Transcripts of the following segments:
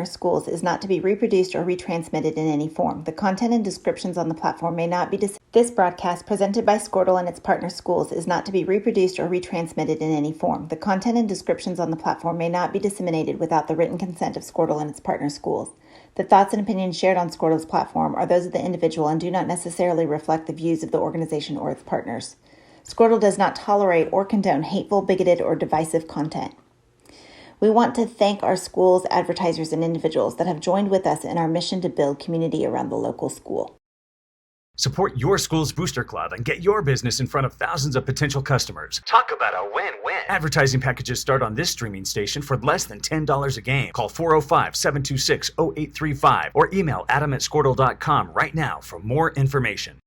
partner schools is not to be reproduced or retransmitted in any form. The content and descriptions on the platform may not be This broadcast presented by Squirtle and its partner schools is not to be reproduced or retransmitted in any form. The content and descriptions on the platform may not be disseminated without the written consent of Squirtle and its partner schools. The thoughts and opinions shared on Squirtle's platform are those of the individual and do not necessarily reflect the views of the organization or its partners. Squirtle does not tolerate or condone hateful, bigoted, or divisive content. We want to thank our schools, advertisers, and individuals that have joined with us in our mission to build community around the local school. Support your school's booster club and get your business in front of thousands of potential customers. Talk about a win-win. Advertising packages start on this streaming station for less than $10 a game. Call 405-726-0835 or email adam@squirtle.com right now for more information.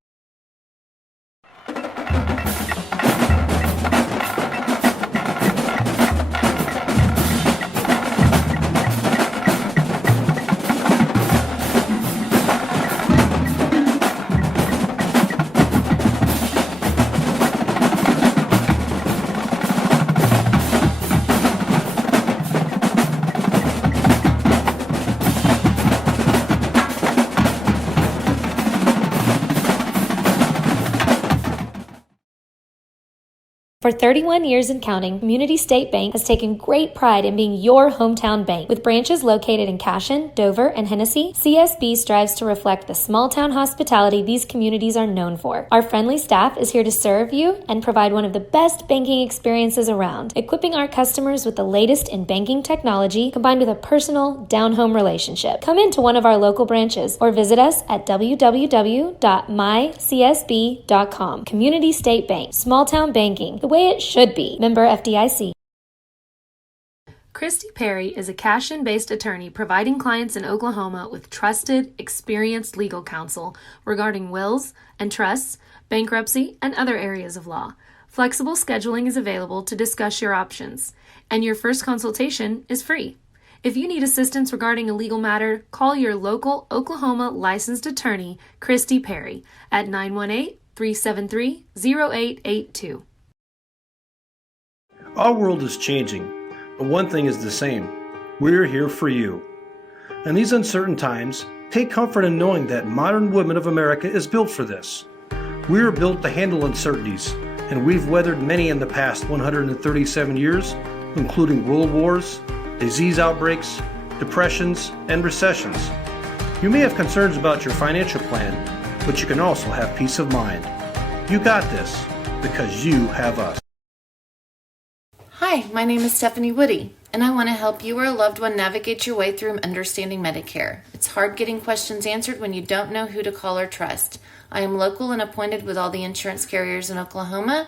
For 31 years and counting, Community State Bank has taken great pride in being your hometown bank. With branches located in Cashion, Dover, and Hennessy, CSB strives to reflect the small-town hospitality these communities are known for. Our friendly staff is here to serve you and provide one of the best banking experiences around, equipping our customers with the latest in banking technology combined with a personal, down-home relationship. Come into one of our local branches or visit us at www.mycsb.com. Community State Bank, small-town banking, the way it should be. Member FDIC. Christy Perry is a Cashion-based attorney providing clients in Oklahoma with trusted, experienced legal counsel regarding wills and trusts, bankruptcy, and other areas of law. Flexible scheduling is available to discuss your options, and your first consultation is free. If you need assistance regarding a legal matter, call your local Oklahoma licensed attorney, Christy Perry, at 918-373-0882. Our world is changing, but one thing is the same. We're here for you. In these uncertain times, take comfort in knowing that modern women of America is built for this. We are built to handle uncertainties, and we've weathered many in the past 137 years, including world wars, disease outbreaks, depressions, and recessions. You may have concerns about your financial plan, but you can also have peace of mind. You got this because you have us. Hi, my name is Stephanie Woody, and I want to help you or a loved one navigate your way through understanding Medicare. It's hard getting questions answered when you don't know who to call or trust. I am local and appointed with all the insurance carriers in Oklahoma.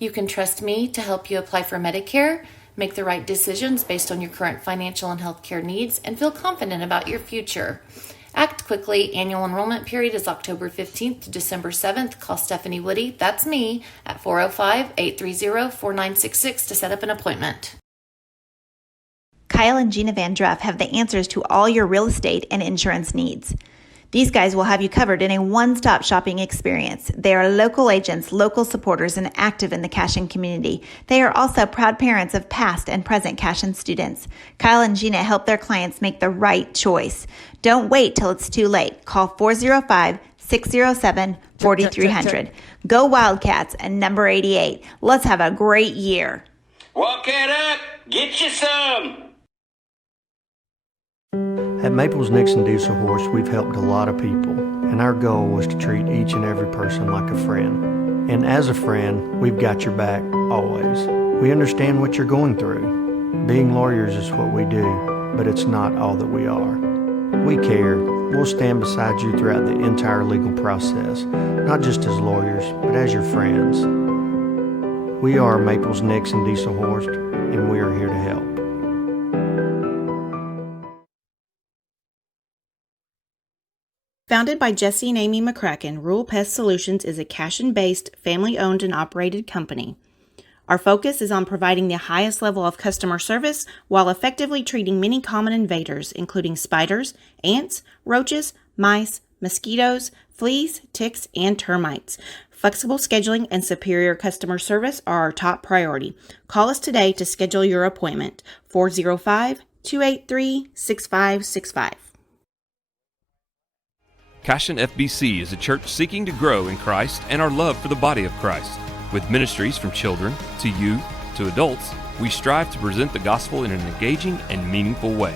You can trust me to help you apply for Medicare, make the right decisions based on your current financial and healthcare needs, and feel confident about your future. Act quickly. Annual enrollment period is October 15th to December 7th. Call Stephanie Woody, that's me, at 405-830-4966 to set up an appointment. Kyle and Gina Van Druff have the answers to all your real estate and insurance needs. These guys will have you covered in a one-stop shopping experience. They are local agents, local supporters, and active in the Cashion community. They are also proud parents of past and present Cashion students. Kyle and Gina help their clients make the right choice. Don't wait till it's too late. Call 405-607-4300. Go Wildcats and number 88. Let's have a great year. Walk it up. Get you some. At Maples Nixon Diesel Horse, we've helped a lot of people, and our goal was to treat each and every person like a friend. And as a friend, we've got your back, always. We understand what you're going through. Being lawyers is what we do, but it's not all that we are. We care. We'll stand beside you throughout the entire legal process, not just as lawyers, but as your friends. We are Maples Nixon Diesel Horse, and we are here to help. Founded by Jesse and Amy McCracken, Rural Pest Solutions is a Cashion-based, family-owned and operated company. Our focus is on providing the highest level of customer service while effectively treating many common invaders, including spiders, ants, roaches, mice, mosquitoes, fleas, ticks, and termites. Flexible scheduling and superior customer service are our top priority. Call us today to schedule your appointment, 405 283-6565. Cashion FBC is a church seeking to grow in Christ and our love for the body of Christ. With ministries from children to youth to adults, we strive to present the gospel in an engaging and meaningful way.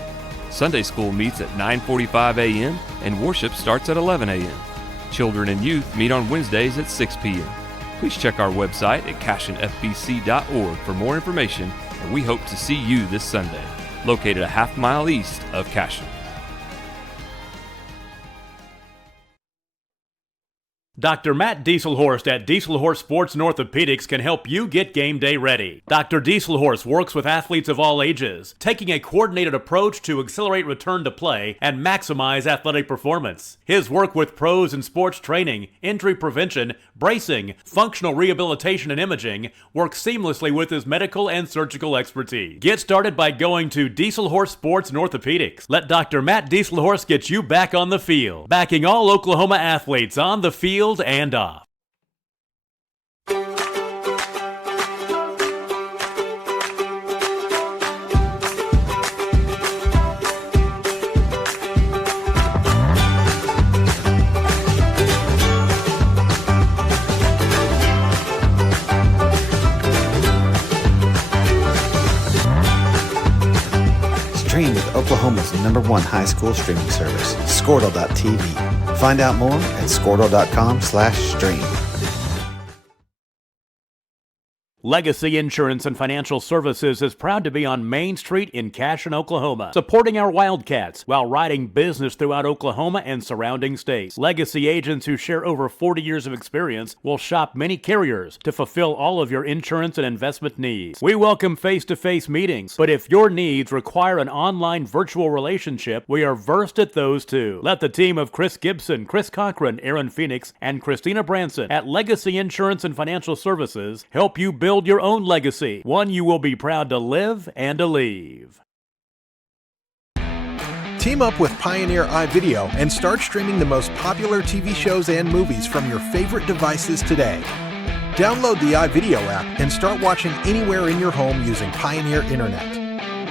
Sunday school meets at 9:45 a.m. and worship starts at 11 a.m. Children and youth meet on Wednesdays at 6 p.m. Please check our website at cashionfbc.org for more information, and we hope to see you this Sunday, located a half-mile east of Cashion. Dr. Matt Dieselhorst at Dieselhorst Sports and Orthopedics can help you get game day ready. Dr. Dieselhorst works with athletes of all ages, taking a coordinated approach to accelerate return to play and maximize athletic performance. His work with pros in sports training, injury prevention, bracing, functional rehabilitation, and imaging works seamlessly with his medical and surgical expertise. Get started by going to Dieselhorst Sports and Orthopedics. Let Dr. Matt Dieselhorst get you back on the field, backing all Oklahoma athletes on the field and off. Stream with Oklahoma's #1 high school streaming service, Squirtle.tv. Find out more at squirtle.com/stream. Legacy Insurance and Financial Services is proud to be on Main Street in Cashion, Oklahoma, supporting our Wildcats while riding business throughout Oklahoma and surrounding states. Legacy agents who share over 40 years of experience will shop many carriers to fulfill all of your insurance and investment needs. We welcome face-to-face meetings, but if your needs require an online virtual relationship, we are versed at those too. Let the team of Chris Gibson, Chris Cochran, Aaron Phoenix, and Christina Branson at Legacy Insurance and Financial Services help you build your own legacy, one you will be proud to live and to leave. Team up with Pioneer iVideo and start streaming the most popular TV shows and movies from your favorite devices today. Download the iVideo app and start watching anywhere in your home using Pioneer Internet.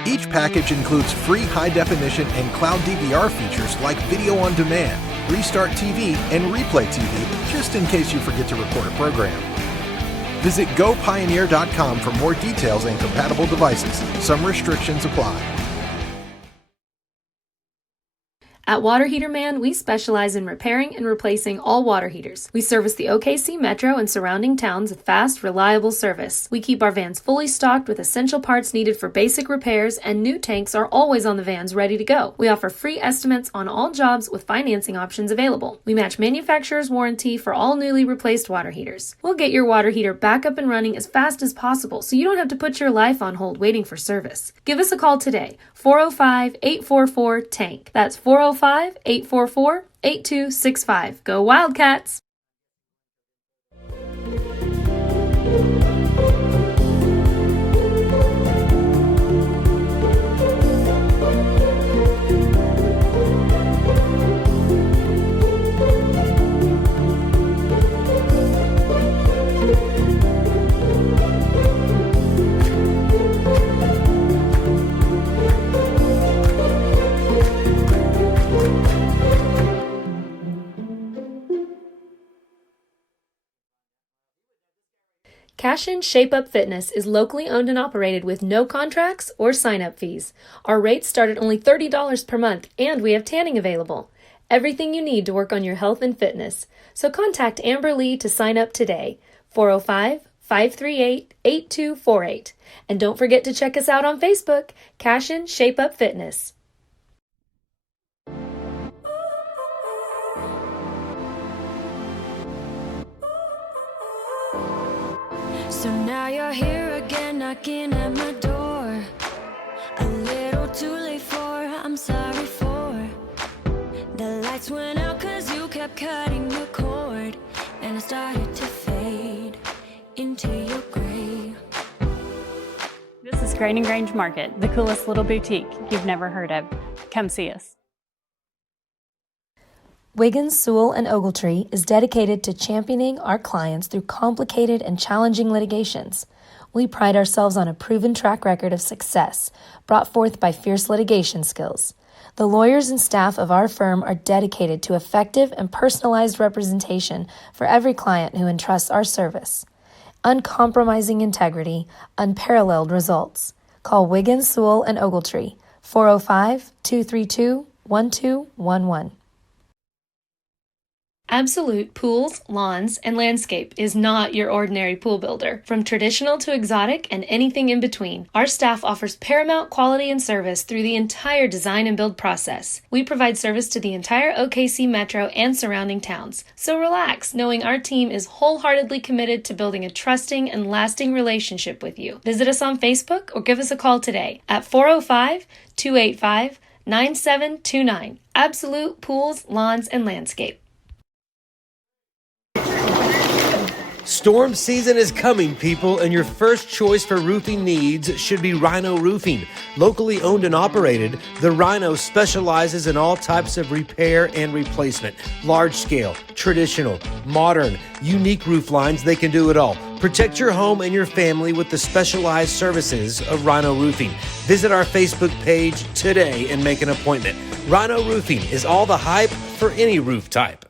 Each package includes free high-definition and cloud DVR features like video on demand, Restart TV, and Replay TV, just in case you forget to record a program. Visit gopioneer.com for more details and compatible devices. Some restrictions apply. At Water Heater Man, we specialize in repairing and replacing all water heaters. We service the OKC Metro and surrounding towns with fast, reliable service. We keep our vans fully stocked with essential parts needed for basic repairs, and new tanks are always on the vans ready to go. We offer free estimates on all jobs with financing options available. We match manufacturer's warranty for all newly replaced water heaters. We'll get your water heater back up and running as fast as possible so you don't have to put your life on hold waiting for service. Give us a call today, 405-844-TANK. That's 405-844-8265. Go Wildcats! Cashion Shape Up Fitness is locally owned and operated with no contracts or sign-up fees. Our rates start at only $30 per month, and we have tanning available. Everything you need to work on your health and fitness. So contact Amber Lee to sign up today, 405-538-8248. And don't forget to check us out on Facebook, Cashion Shape Up Fitness. So now you're here again, knocking at my door. A little too late for, I'm sorry for. The lights went out cause you kept cutting the cord, and I started to fade into your gray. This is Grain and Grange Market, the coolest little boutique you've never heard of. Come see us. Wiggins, Sewell, and Ogletree is dedicated to championing our clients through complicated and challenging litigations. We pride ourselves on a proven track record of success, brought forth by fierce litigation skills. The lawyers and staff of our firm are dedicated to effective and personalized representation for every client who entrusts our service. Uncompromising integrity, unparalleled results. Call Wiggins, Sewell, and Ogletree, 405-232-1211. Absolute Pools, Lawns, and Landscape is not your ordinary pool builder. From traditional to exotic and anything in between, our staff offers paramount quality and service through the entire design and build process. We provide service to the entire OKC metro and surrounding towns. So relax, knowing our team is wholeheartedly committed to building a trusting and lasting relationship with you. Visit us on Facebook or give us a call today at 405-285-9729. Absolute Pools, Lawns, and Landscape. Storm season is coming, people, and your first choice for roofing needs should be Rhino Roofing. Locally owned and operated, the Rhino specializes in all types of repair and replacement. Large scale, traditional, modern, unique roof lines, they can do it all. Protect your home and your family with the specialized services of Rhino Roofing. Visit our Facebook page today and make an appointment. Rhino Roofing is all the hype for any roof type.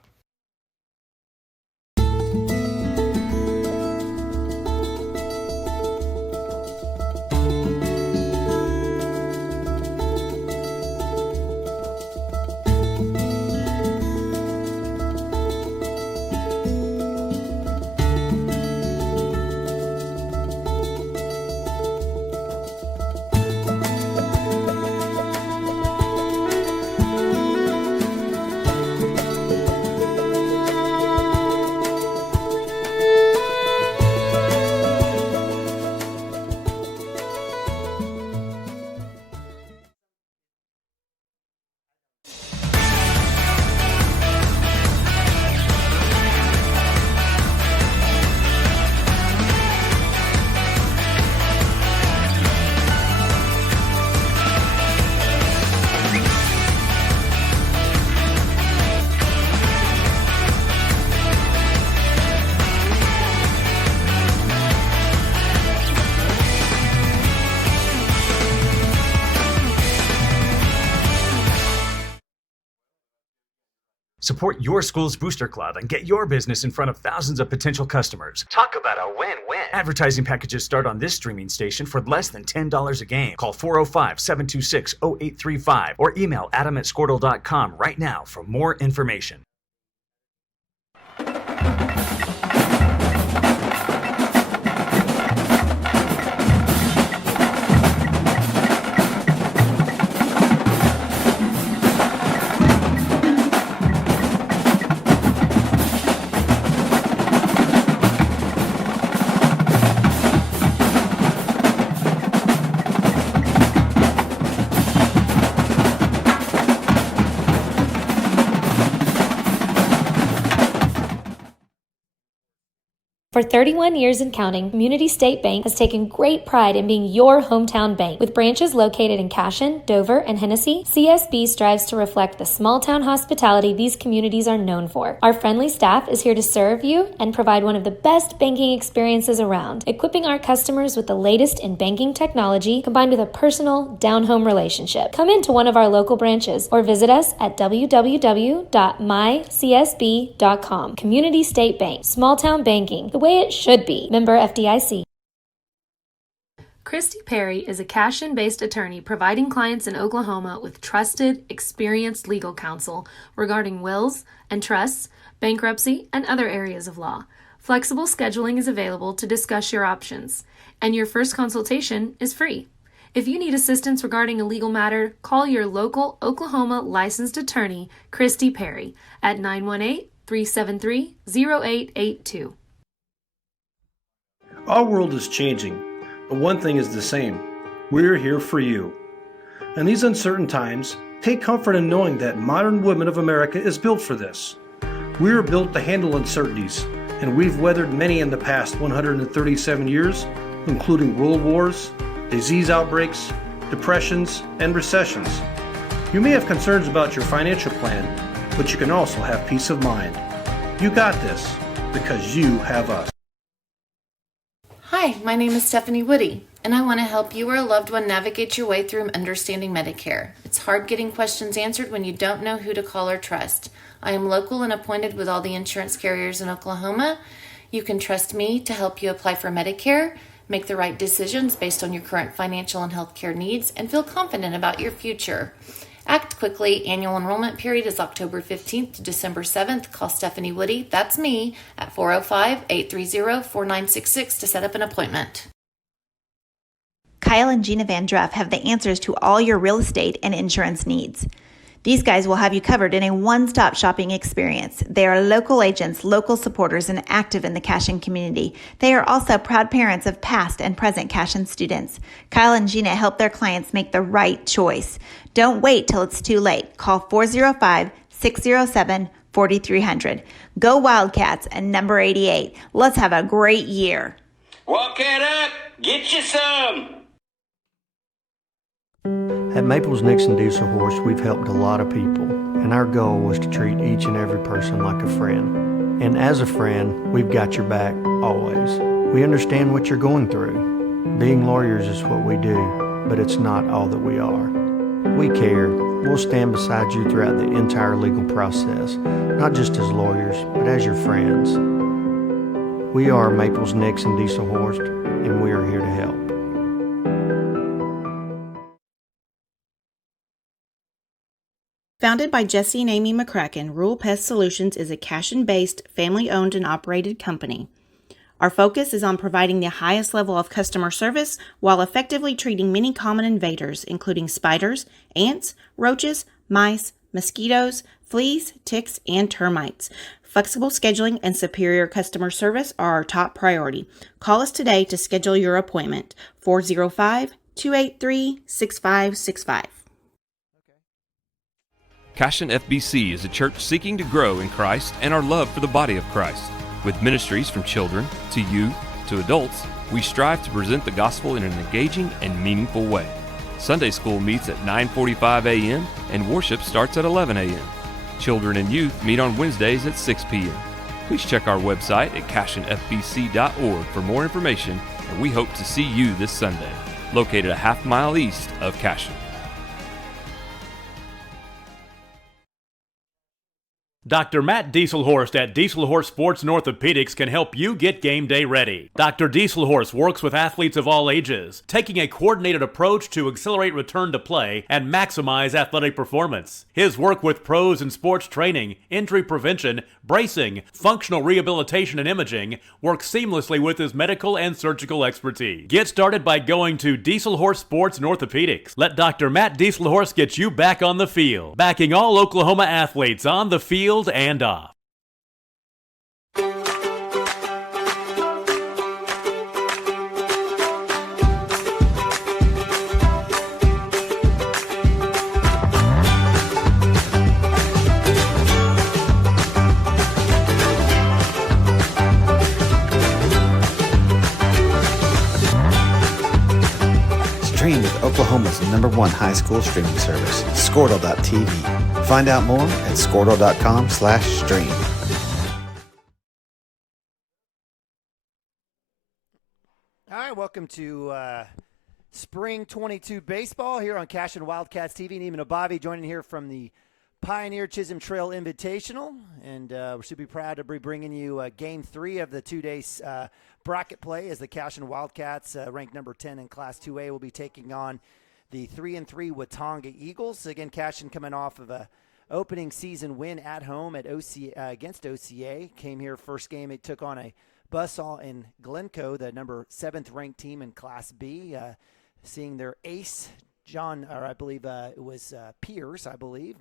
Support your school's booster club and get your business in front of thousands of potential customers. Talk about a win-win. Advertising packages start on this streaming station for less than $10 a game. Call 405-726-0835 or email adam@squirtle.com right now for more information. For 31 years and counting, Community State Bank has taken great pride in being your hometown bank. With branches located in Cashion, Dover, and Hennessy, CSB strives to reflect the small-town hospitality these communities are known for. Our friendly staff is here to serve you and provide one of the best banking experiences around, equipping our customers with the latest in banking technology combined with a personal, down-home relationship. Come into one of our local branches or visit us at www.mycsb.com. Community State Bank, small-town banking, the way it should be. Member FDIC. Christy Perry is a Cashion-based attorney providing clients in Oklahoma with trusted, experienced legal counsel regarding wills and trusts, bankruptcy, and other areas of law. Flexible scheduling is available to discuss your options, and your first consultation is free. If you need assistance regarding a legal matter, call your local Oklahoma licensed attorney, Christy Perry, at 918-373-0882. Our world is changing, but one thing is the same. We're here for you. In these uncertain times, take comfort in knowing that modern women of America is built for this. We are built to handle uncertainties, and we've weathered many in the past 137 years, including world wars, disease outbreaks, depressions, and recessions. You may have concerns about your financial plan, but you can also have peace of mind. You got this, because you have us. Hi, my name is Stephanie Woody, and I want to help you or a loved one navigate your way through understanding Medicare. It's hard getting questions answered when you don't know who to call or trust. I am local and appointed with all the insurance carriers in Oklahoma. You can trust me to help you apply for Medicare, make the right decisions based on your current financial and healthcare needs, and feel confident about your future. Act quickly. Annual enrollment period is October 15th to December 7th. Call Stephanie Woody, that's me, at 405-830-4966 to set up an appointment. Kyle and Gina Van Druff have the answers to all your real estate and insurance needs. These guys will have you covered in a one-stop shopping experience. They are local agents, local supporters, and active in the Cashion community. They are also proud parents of past and present Cashion students. Kyle and Gina help their clients make the right choice. Don't wait till it's too late. Call 405-607-4300. Go Wildcats and number 88. Let's have a great year. Walk it up. Get you some. At Maples Nixon Diesel Horse, we've helped a lot of people, and our goal was to treat each and every person like a friend. And as a friend, we've got your back always. We understand what you're going through. Being lawyers is what we do, but it's not all that we are. We care. We'll stand beside you throughout the entire legal process, not just as lawyers, but as your friends. We are Maples Nixon Diesel Horse, and we are here to help. Founded by Jesse and Amy McCracken, Rural Pest Solutions is a Cashion-based, family-owned and operated company. Our focus is on providing the highest level of customer service while effectively treating many common invaders, including spiders, ants, roaches, mice, mosquitoes, fleas, ticks, and termites. Flexible scheduling and superior customer service are our top priority. Call us today to schedule your appointment. 405-283-6565. Cashion FBC is a church seeking to grow in Christ and our love for the body of Christ. With ministries from children to youth to adults, we strive to present the gospel in an engaging and meaningful way. Sunday school meets at 9:45 a.m. and worship starts at 11 a.m. Children and youth meet on Wednesdays at 6 p.m. Please check our website at cashionfbc.org for more information, and we hope to see you this Sunday, located a half-mile east of Cashion. Dr. Matt Dieselhorst at Dieselhorst Sports and Orthopedics can help you get game day ready. Dr. Dieselhorst works with athletes of all ages, taking a coordinated approach to accelerate return to play and maximize athletic performance. His work with pros in sports training, injury prevention, bracing, functional rehabilitation, and imaging works seamlessly with his medical and surgical expertise. Get started by going to Dieselhorst Sports and Orthopedics. Let Dr. Matt Dieselhorst get you back on the field, backing all Oklahoma athletes on the field and off. Stream with Oklahoma's #1 high school streaming service, Squirtle.tv. Find out more at squirtle.com/stream. All right, welcome to Spring 22 Baseball here on Cashion Wildcats TV. Neiman Abavi joining here from the Pioneer Chisholm Trail Invitational. And we should be proud to be bringing you Game 3 of the two-day bracket play as the Cashion Wildcats, ranked number 10 in Class 2A, will be taking on the 3-3 Watonga Eagles. Again, Cashion coming off of a opening season win at home at against OCA. Came here first game. It took on a buzzsaw in Glencoe, the number 7th ranked team in Class B. Seeing their ace, it was Pierce, I believe.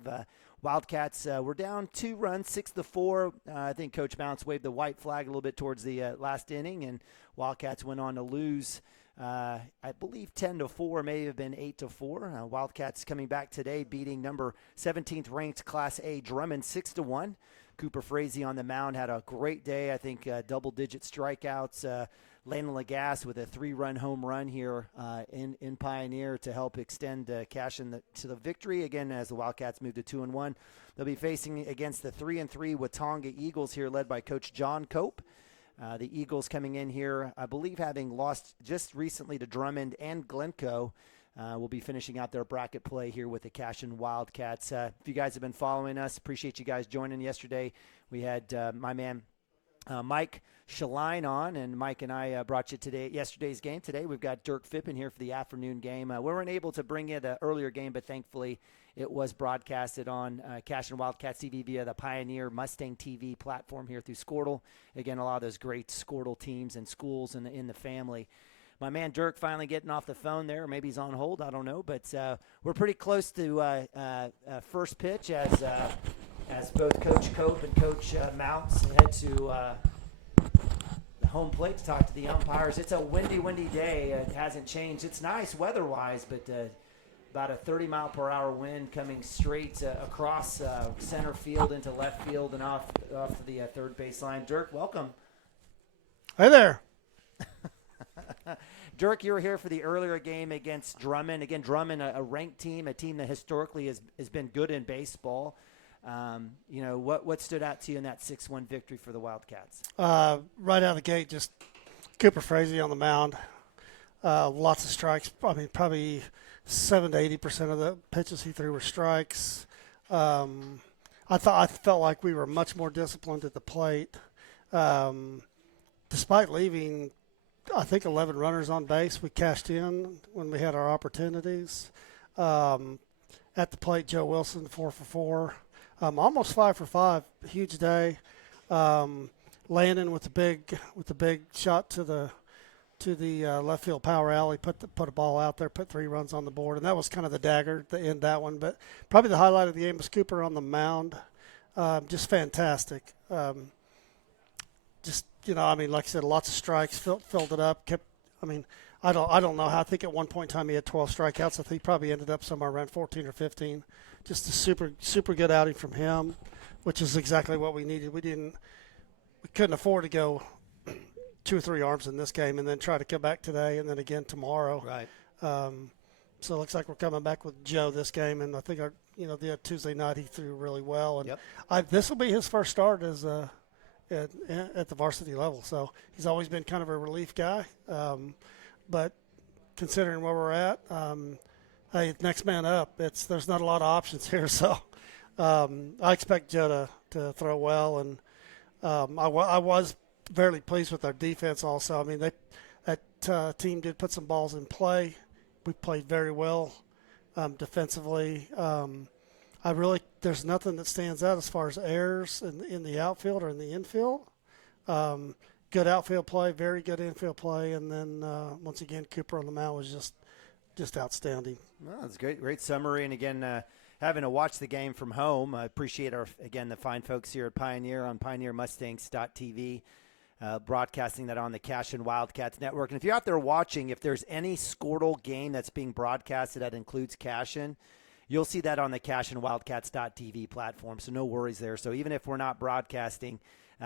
Wildcats were down 2 runs, 6-4. I think Coach Mounts waved the white flag a little bit towards the last inning, and Wildcats went on to lose, I believe 10-4, may have been 8-4. Wildcats coming back today, beating number 17th ranked Class A Drummond 6-1. Cooper Frazee on the mound had a great day. I think double-digit strikeouts. Landon Lagasse with a 3-run home run here in Pioneer to help extend Cashion to the victory. Again, as the Wildcats move to 2-1, they'll be facing against the 3-3 Watonga Eagles here, led by Coach John Cope. The Eagles coming in here, I believe, having lost just recently to Drummond and Glencoe, will be finishing out their bracket play here with the Cashion Wildcats. If you guys have been following us, appreciate you guys joining yesterday. We had my man Mike Shaline on, and Mike and I brought you yesterday's game. Today we've got Dirk Phippen here for the afternoon game. We weren't able to bring you the earlier game, but thankfully it was broadcasted on Cashion Wildcats TV via the Pioneer Mustang TV platform here through Squirtle. Again, a lot of those great Squirtle teams and schools in the family. My man Dirk finally getting off the phone there. Maybe he's on hold. I don't know. But we're pretty close to first pitch as both Coach Cope and Coach Mounts head to the home plate to talk to the umpires. It's a windy day. It hasn't changed. It's nice weather-wise, but about a 30-mile-per-hour wind coming straight across center field into left field and off to the third baseline. Dirk, welcome. Hey there. Dirk, you were here for the earlier game against Drummond. Again, Drummond, a ranked team, a team that historically has been good in baseball. What stood out to you in that 6-1 victory for the Wildcats? Right out of the gate, just Cooper Frazee on the mound. Lots of strikes. I mean, probably 7 to 80% of the pitches he threw were strikes. I felt like we were much more disciplined at the plate. Despite leaving, I think, 11 runners on base, we cashed in when we had our opportunities. At the plate, Joe Wilson, 4 for 4. Almost 5 for 5, huge day. Landon with the big shot to the left field power alley, put a ball out there, put 3 runs on the board, and that was kind of the dagger to end that one. But probably the highlight of the game was Cooper on the mound, just fantastic. Like I said, lots of strikes, filled it up, I don't know how. I think at one point in time he had 12 strikeouts. I think he probably ended up somewhere around 14 or 15. Just a super good outing from him, which is exactly what we needed. We couldn't afford to go 2 or 3 arms in this game and then try to come back today and then again tomorrow. Right. So it looks like we're coming back with Joe this game, and I think the Tuesday night he threw really well, and this will be his first start as at the varsity level. So he's always been kind of a relief guy. But considering where we're at, hey, next man up. There's not a lot of options here, so I expect Joe to throw well, and I was fairly pleased with our defense also. I mean, that team did put some balls in play. We played very well defensively. There's nothing that stands out as far as errors in the outfield or in the infield. Good outfield play, very good infield play, and then once again, Cooper on the mound was just outstanding. Well, that's great summary. And again, having to watch the game from home, I appreciate the fine folks here at Pioneer on PioneerMustangs.tv, broadcasting that on the Cashion Wildcats Network. And if you're out there watching, if there's any Squirtle game that's being broadcasted that includes Cashion, you'll see that on the CashionWildcats.tv platform. So no worries there. So even if we're not broadcasting,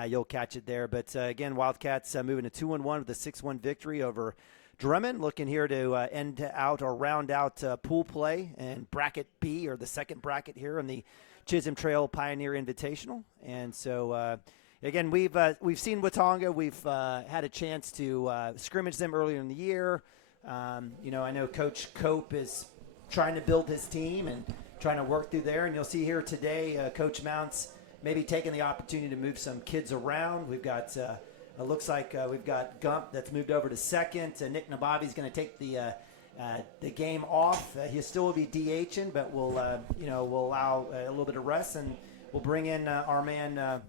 you'll catch it there. But again, Wildcats moving to 2-1 with a 6-1 victory over Drummond, looking here to end out or round out pool play and bracket B, or the second bracket here in the Chisholm Trail Pioneer Invitational. And so again, we've seen Watonga. We've had a chance to scrimmage them earlier in the year. I know Coach Cope is trying to build his team and trying to work through there. And you'll see here today, Coach Mounts maybe taking the opportunity to move some kids around. We've got, it looks like we've got Gump that's moved over to second. Nick Nabavi's going to take the game off. He still will be DHing, but we'll allow a little bit of rest, and we'll bring in our man,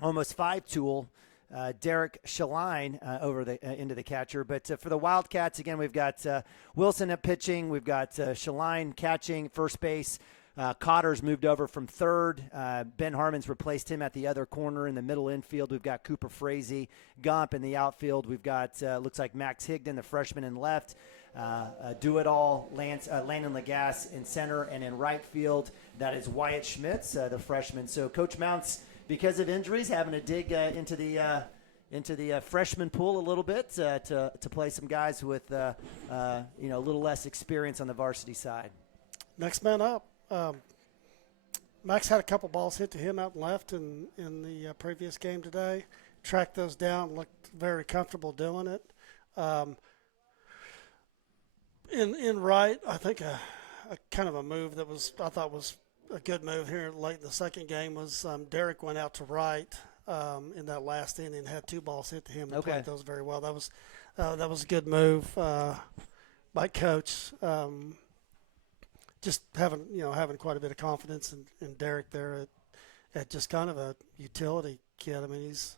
almost 5 tool, Derek Shaline over into the catcher. But for the Wildcats, again, we've got Wilson at pitching. We've got Shaline catching first base. Cotter's moved over from third. Ben Harmon's replaced him at the other corner in the middle infield. We've got Cooper Frazee, Gump in the outfield. We've got, looks like Max Higdon, the freshman, in left. Do-it-all, Landon Lagasse in center, and in right field, that is Wyatt Schmitz, the freshman. So Coach Mounts, because of injuries, having to dig into the freshman pool a little bit to play some guys with a little less experience on the varsity side. Next man up. Max had a couple balls hit to him out and left in the previous game today. tracked those down, looked very comfortable doing it. In right, I think a kind of a move that I thought was a good move here late in the second game was Derek went out to right in that last inning and had 2 balls hit to him and played those very well. That was a good move by Coach. Just having quite a bit of confidence in Derek there at just kind of a utility kid. I mean, he's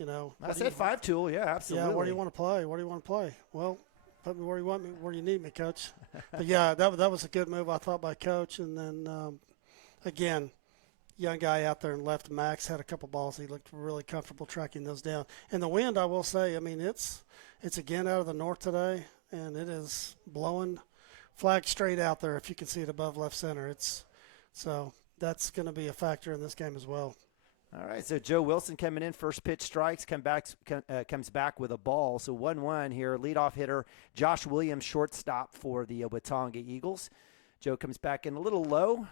I said 5 tool, yeah, absolutely. Yeah, where do you want to play? Where do you want to play? Well, put me where you want me, where you need me, Coach. But yeah, that was a good move I thought by Coach. And then again, young guy out there and left. Max had a couple balls. He looked really comfortable tracking those down. And the wind, I will say, I mean, it's again out of the north today, and it is blowing flag straight out there. If you can see it above left center, so that's going to be a factor in this game as well. All right, so Joe Wilson coming in, first pitch strikes, comes back with a ball. So 1-1 here, leadoff hitter Josh Williams, shortstop for the Watonga Eagles. Joe comes back in a little low.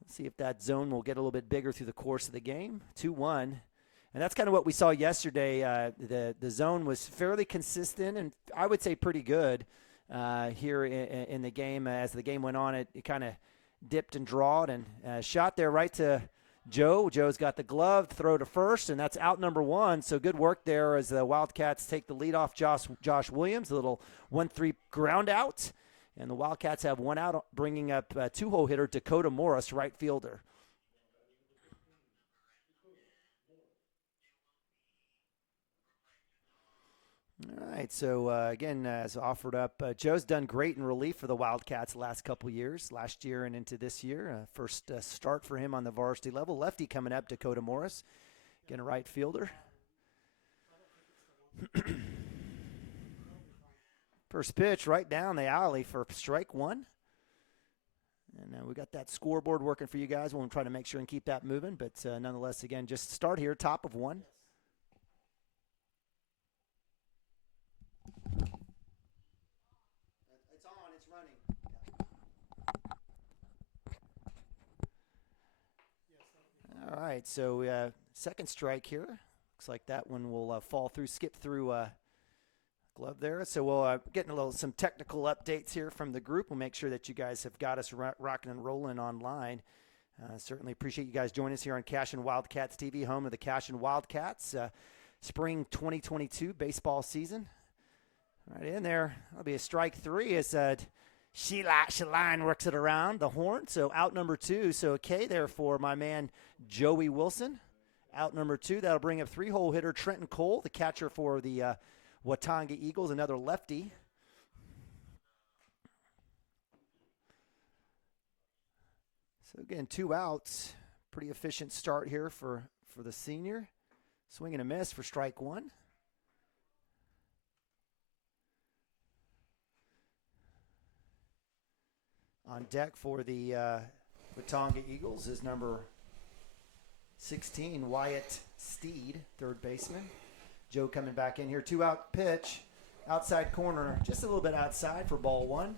Let's see if that zone will get a little bit bigger through the course of the game. 2-1, and that's kind of what we saw yesterday. The zone was fairly consistent and I would say pretty good here in the game. As the game went on, it kind of dipped and drawed and shot there right to Joe. Joe's got the glove, throw to first, and that's out number 1. So good work there as the Wildcats take the lead off Josh Williams, a little 1-3 ground out. And the Wildcats have 1 out, bringing up 2-hole hitter Dakota Morris, right fielder. All right, so again, as offered up, Joe's done great in relief for the Wildcats the last couple years, last year and into this year. First start for him on the varsity level. Lefty coming up, Dakota Morris, again, a right fielder. First pitch right down the alley for strike 1. And we got that scoreboard working for you guys. We'll try to make sure and keep that moving, but nonetheless, again, just start here, top of 1. All right, so second strike here. Looks like that one will skip through glove there. So we'll getting some technical updates here from the group. We'll make sure that you guys have got us rocking and rolling online. Certainly appreciate you guys joining us here on Cashion Wildcats TV, home of the Cashion Wildcats. Spring 2022 baseball season. Right in there. That'll be a strike 3 as Sheline works it around the horn. So out number 2. So a K there for my man Joey Wilson. Out number 2. That'll bring up 3-hole hitter Trenton Cole, the catcher for the Watonga Eagles, another lefty. So again, 2 outs. Pretty efficient start here for the senior. Swing and a miss for strike 1. On deck for the Watonga Eagles is number 16, Wyatt Steed, third baseman. Joe coming back in here. 2-out pitch, outside corner, just a little bit outside for ball 1.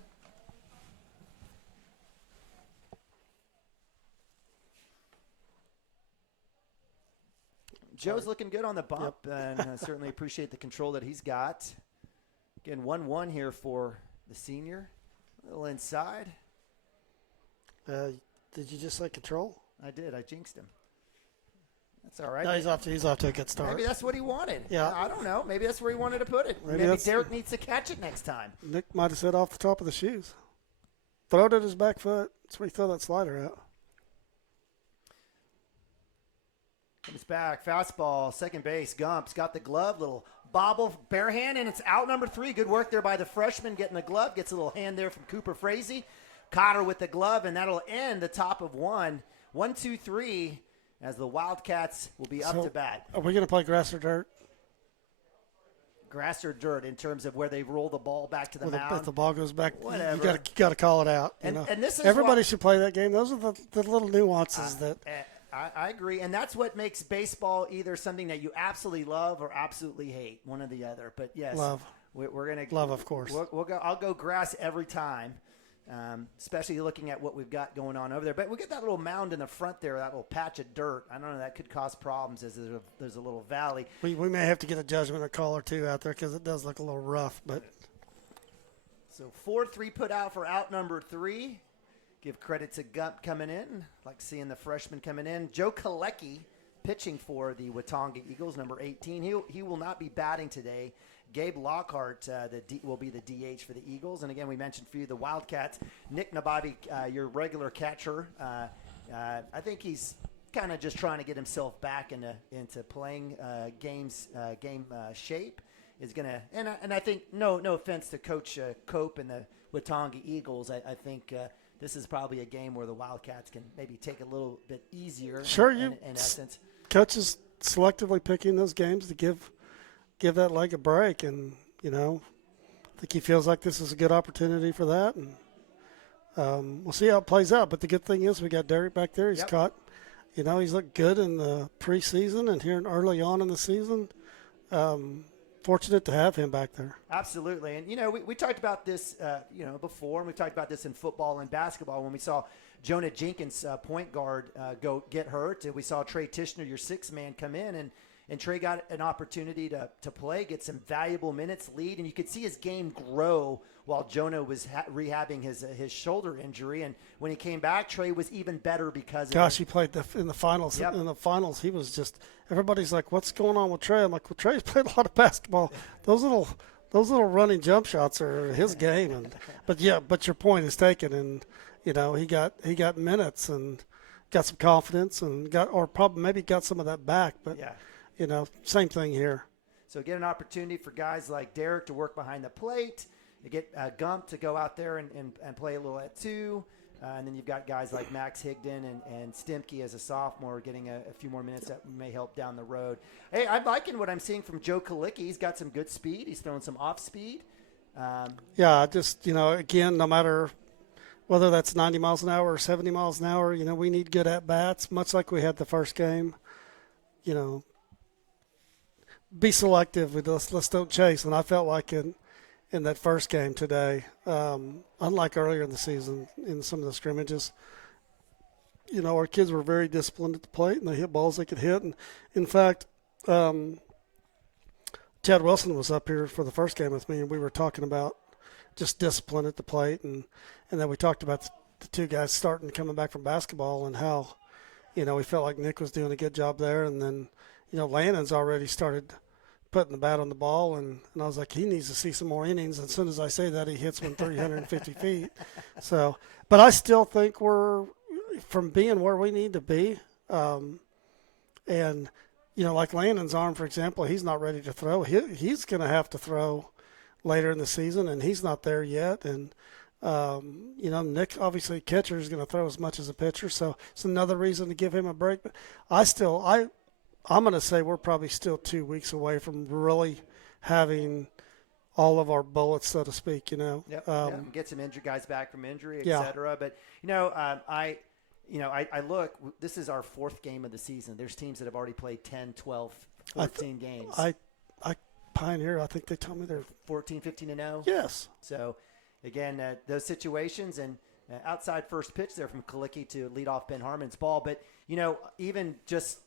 Joe's looking good on the bump, and certainly appreciate the control that he's got. Again, 1-1 here for the senior. A little inside. Did you just say control? I did. I jinxed him. That's all right. No, he's off to a good start. Maybe that's what he wanted. Yeah. I don't know. Maybe that's where he wanted to put it. Maybe Derek needs to catch it next time. Nick might have said off the top of the shoes. Throw it at his back foot. That's where he throw that slider out. Comes back. Fastball. Second base. Gump's got the glove. Little bobble. Bare hand. And it's out number 3. Good work there by the freshman getting the glove. Gets a little hand there from Cooper Frazee. Cotter with the glove, and that'll end the top of 1. 1, 2, 3, as the Wildcats will be up to bat. Are we going to play grass or dirt? Grass or dirt in terms of where they roll the ball back to the mound. If the ball goes back, whatever. You got to call it out. And this is everybody should play that game. Those are the little nuances that. I agree, and that's what makes baseball either something that you absolutely love or absolutely hate, one or the other. But yes, love. We're gonna love, of course. We'll go. I'll go grass every time. especially looking at what we've got going on over there. But we get that little mound in the front there, that little patch of dirt. I don't know, that could cause problems as there's a little valley. We may have to get a judgment call or two out there because it does look a little rough. But so 4-3 put out for out number 3. Give credit to Gump coming in. Like seeing the freshman coming in. Joe Kalecki pitching for the Watonga Eagles, number 18. He will not be batting today. Gabe Lockhart will be the DH for the Eagles. And again, we mentioned for you the Wildcats. Nick Nababi, your regular catcher. I think he's kind of just trying to get himself back into playing game shape. Is gonna and I think no offense to Coach Cope and the Watonga Eagles. I think this is probably a game where the Wildcats can maybe take a little bit easier. Sure, in essence. Coach is selectively picking those games to give that leg a break, and I think he feels like this is a good opportunity for that, and we'll see how it plays out. But the good thing is we got Derek back there. He's caught, he's looked good in the preseason and here early on in the season. Fortunate to have him back there. Absolutely. And, we talked about this, before, and we've talked about this in football and basketball when we saw Jonah Jenkins, point guard, go get hurt. And we saw Trey Tishner, your sixth man, come in, and Trey got an opportunity to play, get some valuable minutes, lead, and you could see his game grow while Jonah was rehabbing his shoulder injury. And when he came back, Trey was even better because he played in the finals. Yep. In the finals, he was just – everybody's like, what's going on with Trey? I'm like, well, Trey's played a lot of basketball. Those little running jump shots are his game. But your point is taken, and, he got minutes and got some confidence and maybe got some of that back. But, same thing here. So get an opportunity for guys like Derek to work behind the plate. You get Gump to go out there and play a little at 2. And then you've got guys like Max Higdon and Stimke as a sophomore getting a few more minutes that may help down the road. Hey, I'm liking what I'm seeing from Joe Kalicki. He's got some good speed. He's throwing some off speed. Again, no matter whether that's 90 miles an hour or 70 miles an hour, we need good at-bats, much like we had the first game. Be selective. Let's don't chase. And I felt like in that first game today, unlike earlier in the season in some of the scrimmages, our kids were very disciplined at the plate and they hit balls they could hit. And in fact, Chad Wilson was up here for the first game with me, and we were talking about just discipline at the plate, and then we talked about the two guys coming back from basketball and how, we felt like Nick was doing a good job there, and then Lannon's already started putting the bat on the ball, and I was like, he needs to see some more innings. And as soon as I say that, he hits one 350 feet. So, but I still think we're from being where we need to be. And, like Lannon's arm, for example, he's not ready to throw. He's going to have to throw later in the season, and he's not there yet. And, Nick, obviously, catcher is going to throw as much as a pitcher. So it's another reason to give him a break. But I'm going to say we're probably still 2 weeks away from really having all of our bullets, so to speak, Yep. Get some injured guys back from injury, et cetera. But, I look, this is our 4th game of the season. There's teams that have already played 10, 12, 14 games. Pioneer, I think they told me they're 14, 15-0. Yes. So, again, those situations and outside first pitch there from Kalicki to lead off Ben Harmon's ball. But, even just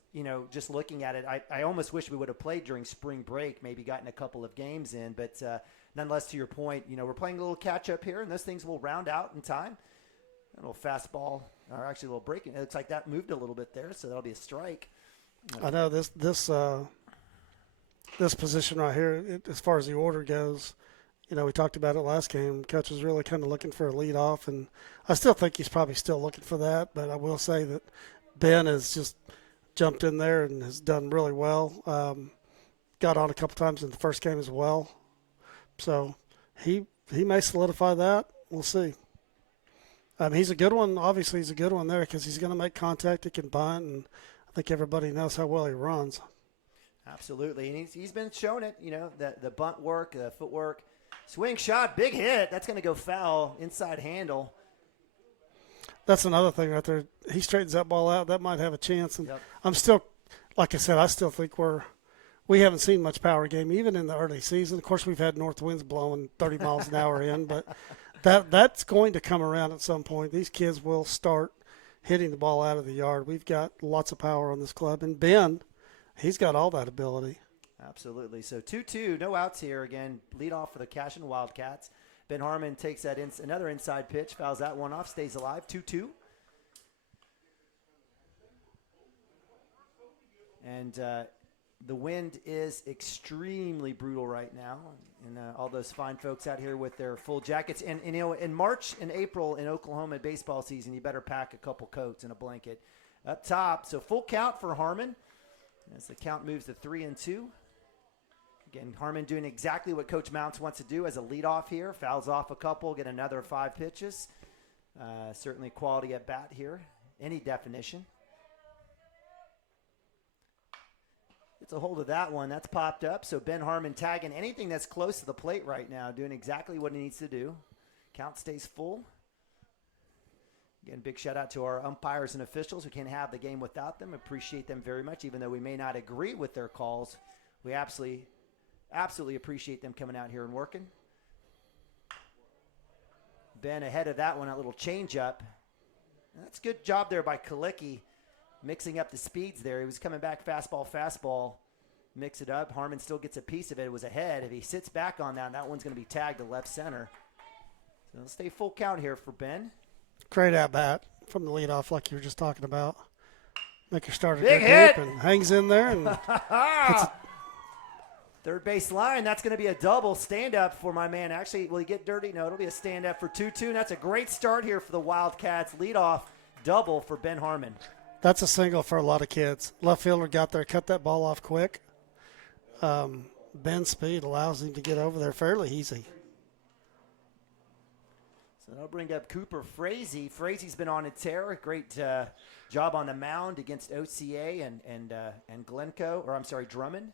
looking at it, I almost wish we would have played during spring break, maybe gotten a couple of games in. But nonetheless, to your point, we're playing a little catch-up here, and those things will round out in time. A little fastball, or actually a little breaking. It looks like that moved a little bit there, so that'll be a strike. I know this position right here, as far as the order goes, we talked about it last game. Coach was really kind of looking for a lead off, and I still think he's probably still looking for that. But I will say that Ben has just jumped in there and has done really well. Got on a couple times in the first game as well. So he may solidify that. We'll see. He's a good one. Obviously, he's a good one there because he's going to make contact. He can bunt, and I think everybody knows how well he runs. Absolutely, and he's been showing it. The bunt work, the footwork, swing shot, big hit. That's going to go foul, inside handle. That's another thing right there. He straightens that ball out. That might have a chance. And I'm still, like I said, I still think we haven't seen much power game even in the early season. Of course, we've had north winds blowing 30 miles an hour in, but That's going to come around at some point. These kids will start hitting the ball out of the yard. We've got lots of power on this club. And Ben, he's got all that ability. Absolutely. So 2-2, no outs here. Again, lead off for the Cashion Wildcats. Ben Harmon takes that another inside pitch, fouls that one off, stays alive, 2-2. And the wind is extremely brutal right now. And all those fine folks out here with their full jackets. And you know, in March and April in Oklahoma baseball season, you better pack a couple coats and a blanket. Up top, so full count for Harmon as the count moves to 3-2. Again, Harmon doing exactly what Coach Mounts wants to do as a leadoff here. Fouls off a couple, get another 5 pitches. Certainly quality at bat here, any definition. Gets a hold of that one. That's popped up. So Ben Harmon tagging anything that's close to the plate right now, doing exactly what he needs to do. Count stays full. Again, big shout out to our umpires and officials who can't have the game without them. Appreciate them very much, even though we may not agree with their calls. We absolutely appreciate them coming out here and working. Ben ahead of that one, a little changeup. That's a good job there by Kalicki, mixing up the speeds there. He was coming back fastball, mix it up. Harmon still gets a piece of it. It was ahead. If he sits back on that one's going to be tagged to left center. So it'll stay full count here for Ben. Great at bat from the leadoff, like you were just talking about. Maker started Big hit and hangs in there and third base line. That's going to be a double stand up for my man. Actually, will he get dirty? No, it'll be a stand up for 2-2. And that's a great start here for the Wildcats. Leadoff double for Ben Harmon. That's a single for a lot of kids. Left fielder got there, cut that ball off quick. Ben's speed allows him to get over there fairly easy. So that'll bring up Cooper Frazee. Frazee's been on a tear. A great job on the mound against OCA and Glencoe, or I'm sorry, Drummond.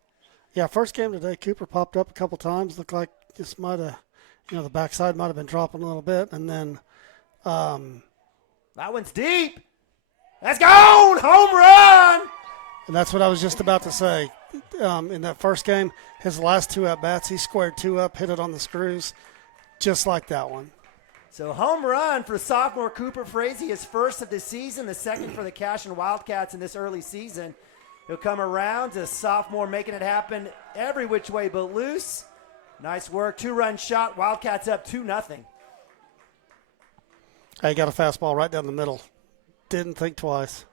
Yeah, first game today, Cooper popped up a couple times. Looked like just might have, the backside might have been dropping a little bit. And then that one's deep. That's gone! Home run! And that's what I was just about to say. In that first game, his last 2 at-bats, he squared 2 up, hit it on the screws, just like that one. So home run for sophomore Cooper Frazee, his first of the season, the second for the Cashion Wildcats in this early season. He'll come around to sophomore, making it happen every which way but loose. Nice work, 2-run shot. Wildcats up 2-0. He got a fastball right down the middle. Didn't think twice.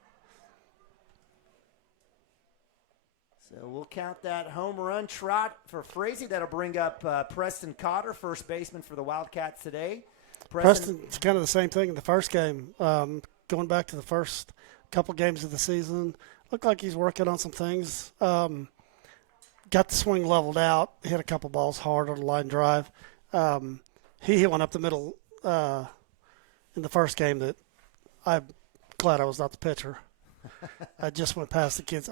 So we'll count that home run trot for Frazee. That'll bring up Preston Cotter, first baseman for the Wildcats today. Preston's kind of the same thing in the first game. Going back to the first couple games of the season, looked like he's working on some things. Got the swing leveled out, hit a couple balls hard on the line drive. He hit one up the middle in the first game that I'm glad I was not the pitcher. I just went past the kids.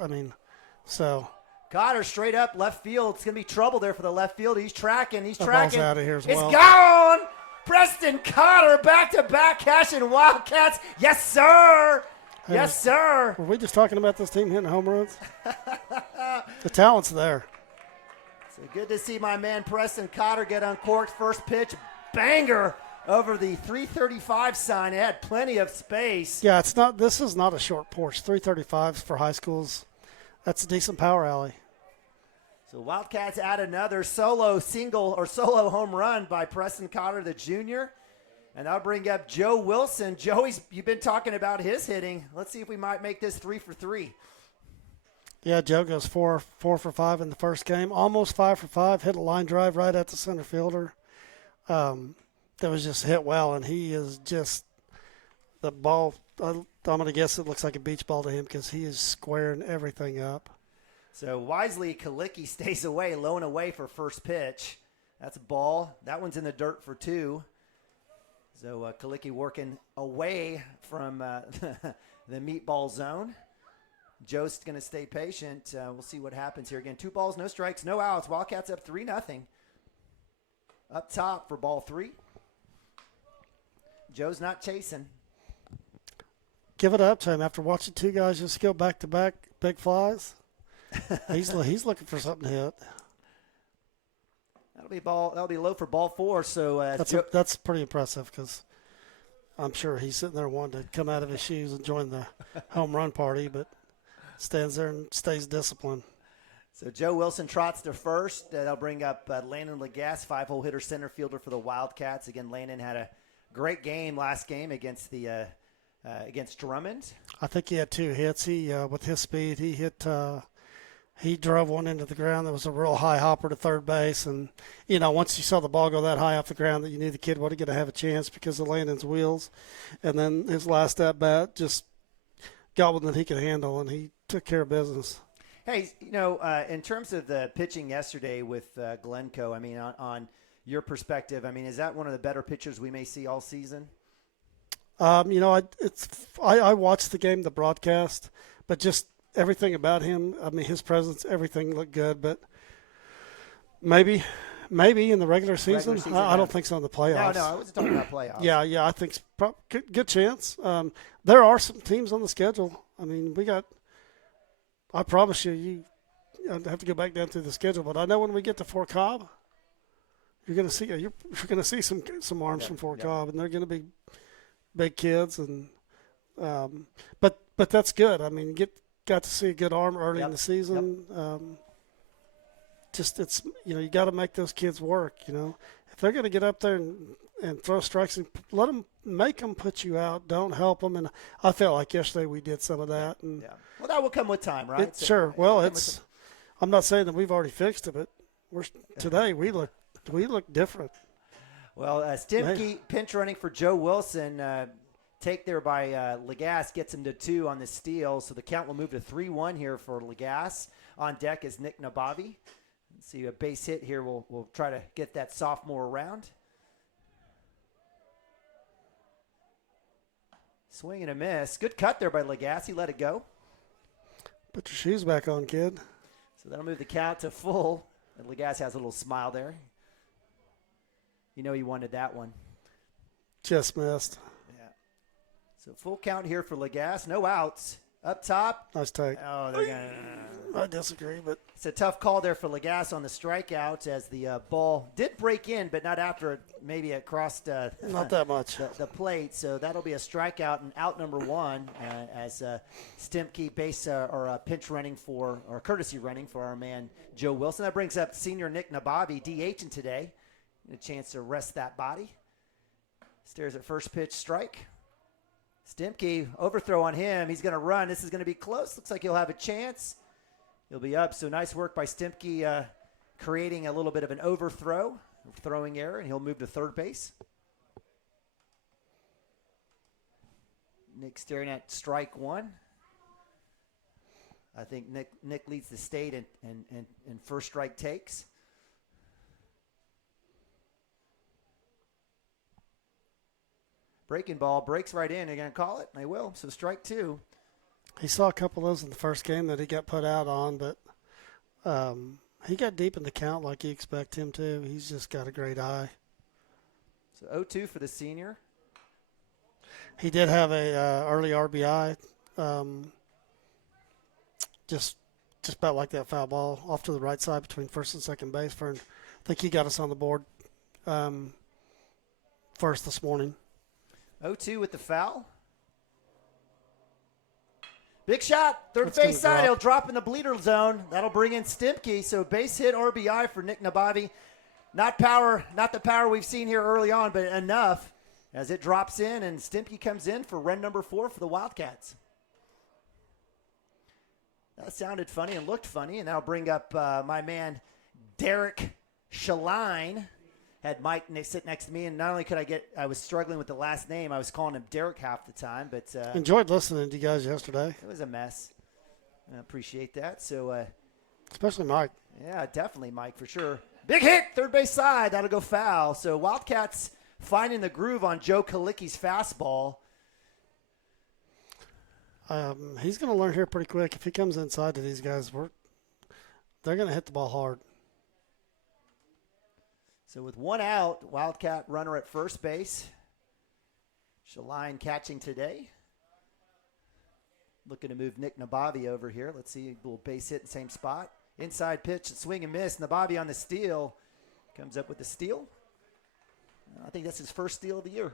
Cotter straight up left field. It's going to be trouble there for the left field. He's tracking. That ball's out of here as well. It's gone! Preston Cotter back-to-back Cashion Wildcats. Yes, sir! Hey, yes, sir! Were we just talking about this team hitting home runs? The talent's there. So good to see my man Preston Cotter get uncorked. First pitch, banger over the 335 sign. It had plenty of space. Yeah, this is not a short porch. 335s for high schools. That's a decent power alley. So Wildcats add another solo home run by Preston Cotter, the junior. And that'll bring up Joe Wilson. Joey's, you've been talking about his hitting. Let's see if we might make this 3 for 3. Yeah, Joe goes 4 for 5 in the first game. Almost 5 for 5. Hit a line drive right at the center fielder. That was just hit well, and he is just the ball. I'm going to guess it looks like a beach ball to him because he is squaring everything up. So wisely, Kalicki stays away, low and away for first pitch. That's a ball. That one's in the dirt for 2. So Kalicki working away from the meatball zone. Joe's going to stay patient. We'll see what happens here. Again, 2 balls, no strikes, no outs. Wildcats up 3-0. Up top for ball 3. Joe's not chasing. Give it up to him after watching 2 guys just go back-to-back big flies. He's looking for something to hit. That'll That'll be low for ball 4. So that's pretty impressive because I'm sure he's sitting there wanting to come out of his shoes and join the home run party, but stands there and stays disciplined. So Joe Wilson trots to first. That'll bring up Landon Lagasse, 5-hole hitter, center fielder for the Wildcats. Again, Landon had a great game last game against against Drummond. I think he had 2 hits. He with his speed, he drove one into the ground that was a real high hopper to third base. And, once you saw the ball go that high off the ground, that you knew the kid wasn't going to have a chance because of Landon's wheels. And then his last at-bat just got one that he could handle, and he took care of business. Hey, in terms of the pitching yesterday with Glencoe, I mean, on your perspective, I mean, is that one of the better pitchers we may see all season? I watched the game, the broadcast, but just everything about him, I mean, his presence, everything looked good, but maybe in the regular season I don't think so in the playoffs. No, I wasn't talking about playoffs. Yeah, I think good chance. There are some teams on the schedule. I mean, I promise you I'd have to go back down through the schedule, but I know when we get to Fort Cobb, you're going to see some arms from Fort Cobb, and they're going to be big kids, and but that's good. I mean, got to see a good arm early in the season. It's you got to make those kids work. If they're going to get up there and throw strikes, and make them put you out. Don't help them. And I felt like yesterday we did some of that. And well, that will come with time, right? Sure. Well, I'm not saying that we've already fixed it, but today we look different. Well, Stimke pinch running for Joe Wilson. Take there by Lagasse gets him to 2 on the steal. So the count will move to 3-1 here for Lagasse. On deck is Nick Nabavi. Let's see a base hit here. We'll try to get that sophomore around. Swing and a miss. Good cut there by Lagasse. He let it go. Put your shoes back on, kid. So that'll move the count to full. And Lagasse has a little smile there. He wanted that one. Just missed. Yeah. So full count here for Lagasse. No outs. Up top. Nice take. Oh, they're going to. I disagree, but. It's a tough call there for Lagasse on the strikeout as the ball did break in, but not after it crossed not that much. The plate. So that'll be a strikeout and out number 1 as Stimke base or pinch running or courtesy running for our man Joe Wilson. That brings up senior Nick Nabavi, DHing today. A chance to rest that body. Stares at first pitch, strike. Stimke, overthrow on him. He's going to run. This is going to be close. Looks like he'll have a chance. He'll be up. So nice work by Stimke creating a little bit of an overthrow, throwing error, and he'll move to third base. Nick staring at strike 1. I think Nick leads the state in first strike takes. Breaking ball, breaks right in. They're going to call it. They will. So strike 2. He saw a couple of those in the first game that he got put out on, but he got deep in the count like you expect him to. He's just got a great eye. So 0-2 for the senior. He did have a early RBI, just about like that foul ball off to the right side between first and second base. I think he got us on the board first this morning. 0-2 with the foul. Big shot, third base side. He'll drop in the bleeder zone. That'll bring in Stimke. So base hit RBI for Nick Nabavi. Not the power we've seen here early on, but enough as it drops in and Stimke comes in for run number 4 for the Wildcats. That sounded funny and looked funny, and that'll bring up my man Derek Shaline. Had Mike sit next to me, and not only I was struggling with the last name, I was calling him Derek half the time. But enjoyed listening to you guys yesterday. It was a mess. I appreciate that. So, especially Mike. Yeah, definitely Mike for sure. Big hit, third base side. That'll go foul. So Wildcats finding the groove on Joe Kalicki's fastball. He's going to learn here pretty quick. If he comes inside to these guys, they're going to hit the ball hard. So with 1 out, Wildcat runner at first base. Shaline catching today. Looking to move Nick Nabavi over here. Let's see, a little base hit in the same spot. Inside pitch, swing and miss. Nabavi on the steal. comes up with the steal. I think that's his first steal of the year.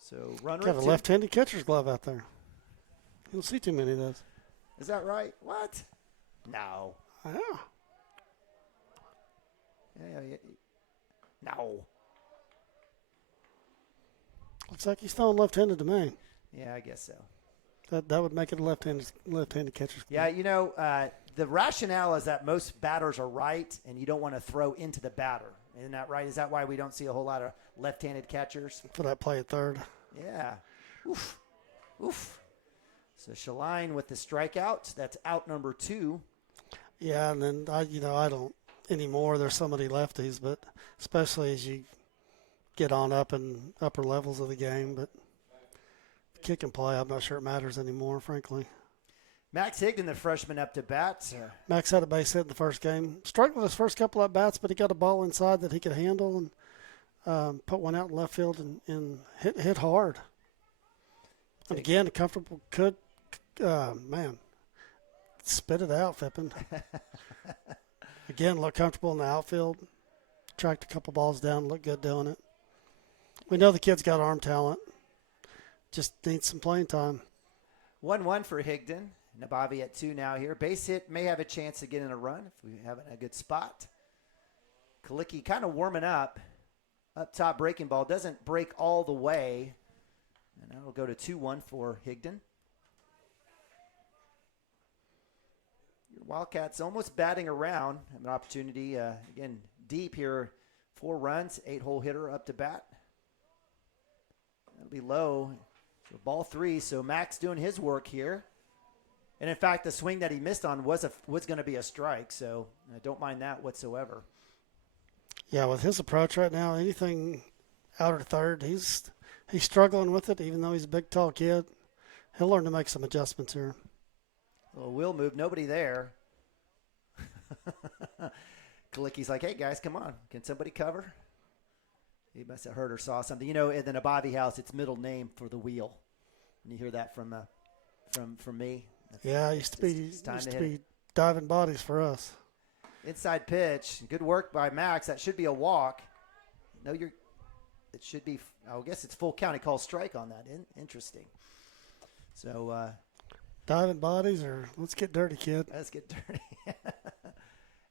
So runner got a left-handed catcher's glove out there. You don't see too many of those. Is that right? What? No. Yeah. Yeah. No. Looks like he's throwing left-handed to me. Yeah, I guess so. That would make it a left-handed catcher's glove. Yeah, the rationale is that most batters are right, and you don't want to throw into the batter. Isn't that right? Is that why we don't see a whole lot of left-handed catchers? For that play at third. Yeah. Oof. So Shaline with the strikeout. That's out number 2. Yeah, and then I don't anymore. There's so many lefties, but especially as you get on up in upper levels of the game. But kick and play, I'm not sure it matters anymore, frankly. Max Higdon, the freshman, up to bat. Max had a base hit in the first game. Struggled with his first couple at bats, but he got a ball inside that he could handle and put one out in left field and hit hard. And again, a comfortable spit it out, Fippen. Again, look comfortable in the outfield. Tracked a couple balls down, looked good doing it. We know the kid's got arm talent. Just needs some playing time. 1-1 for Higdon. Nabavi at 2 now here. Base hit, may have a chance to get in a run if we have it in a good spot. Kalicki kind of warming up. Up top, breaking ball. Doesn't break all the way. And that'll go to 2-1 for Higdon. Your Wildcats almost batting around. Have an opportunity, again, deep here. 4 runs, 8-hole hitter up to bat. That'll be low. So ball 3, so Max doing his work here. And in fact, the swing that he missed on was going to be a strike, so I don't mind that whatsoever. Yeah, with his approach right now, anything outer third, he's struggling with it, even though he's a big, tall kid. He'll learn to make some adjustments here. Little wheel move, nobody there. Kalicki's like, hey, guys, come on. Can somebody cover? He must have heard or saw something. In the Nabavi house, it's middle name for the wheel. And you hear that from me. Yeah, it used to be diving bodies for us. Inside pitch. Good work by Max. That should be a walk. It should be, I guess it's full count. He calls strike on that. Interesting. So. Diving bodies or let's get dirty, kid. Let's get dirty.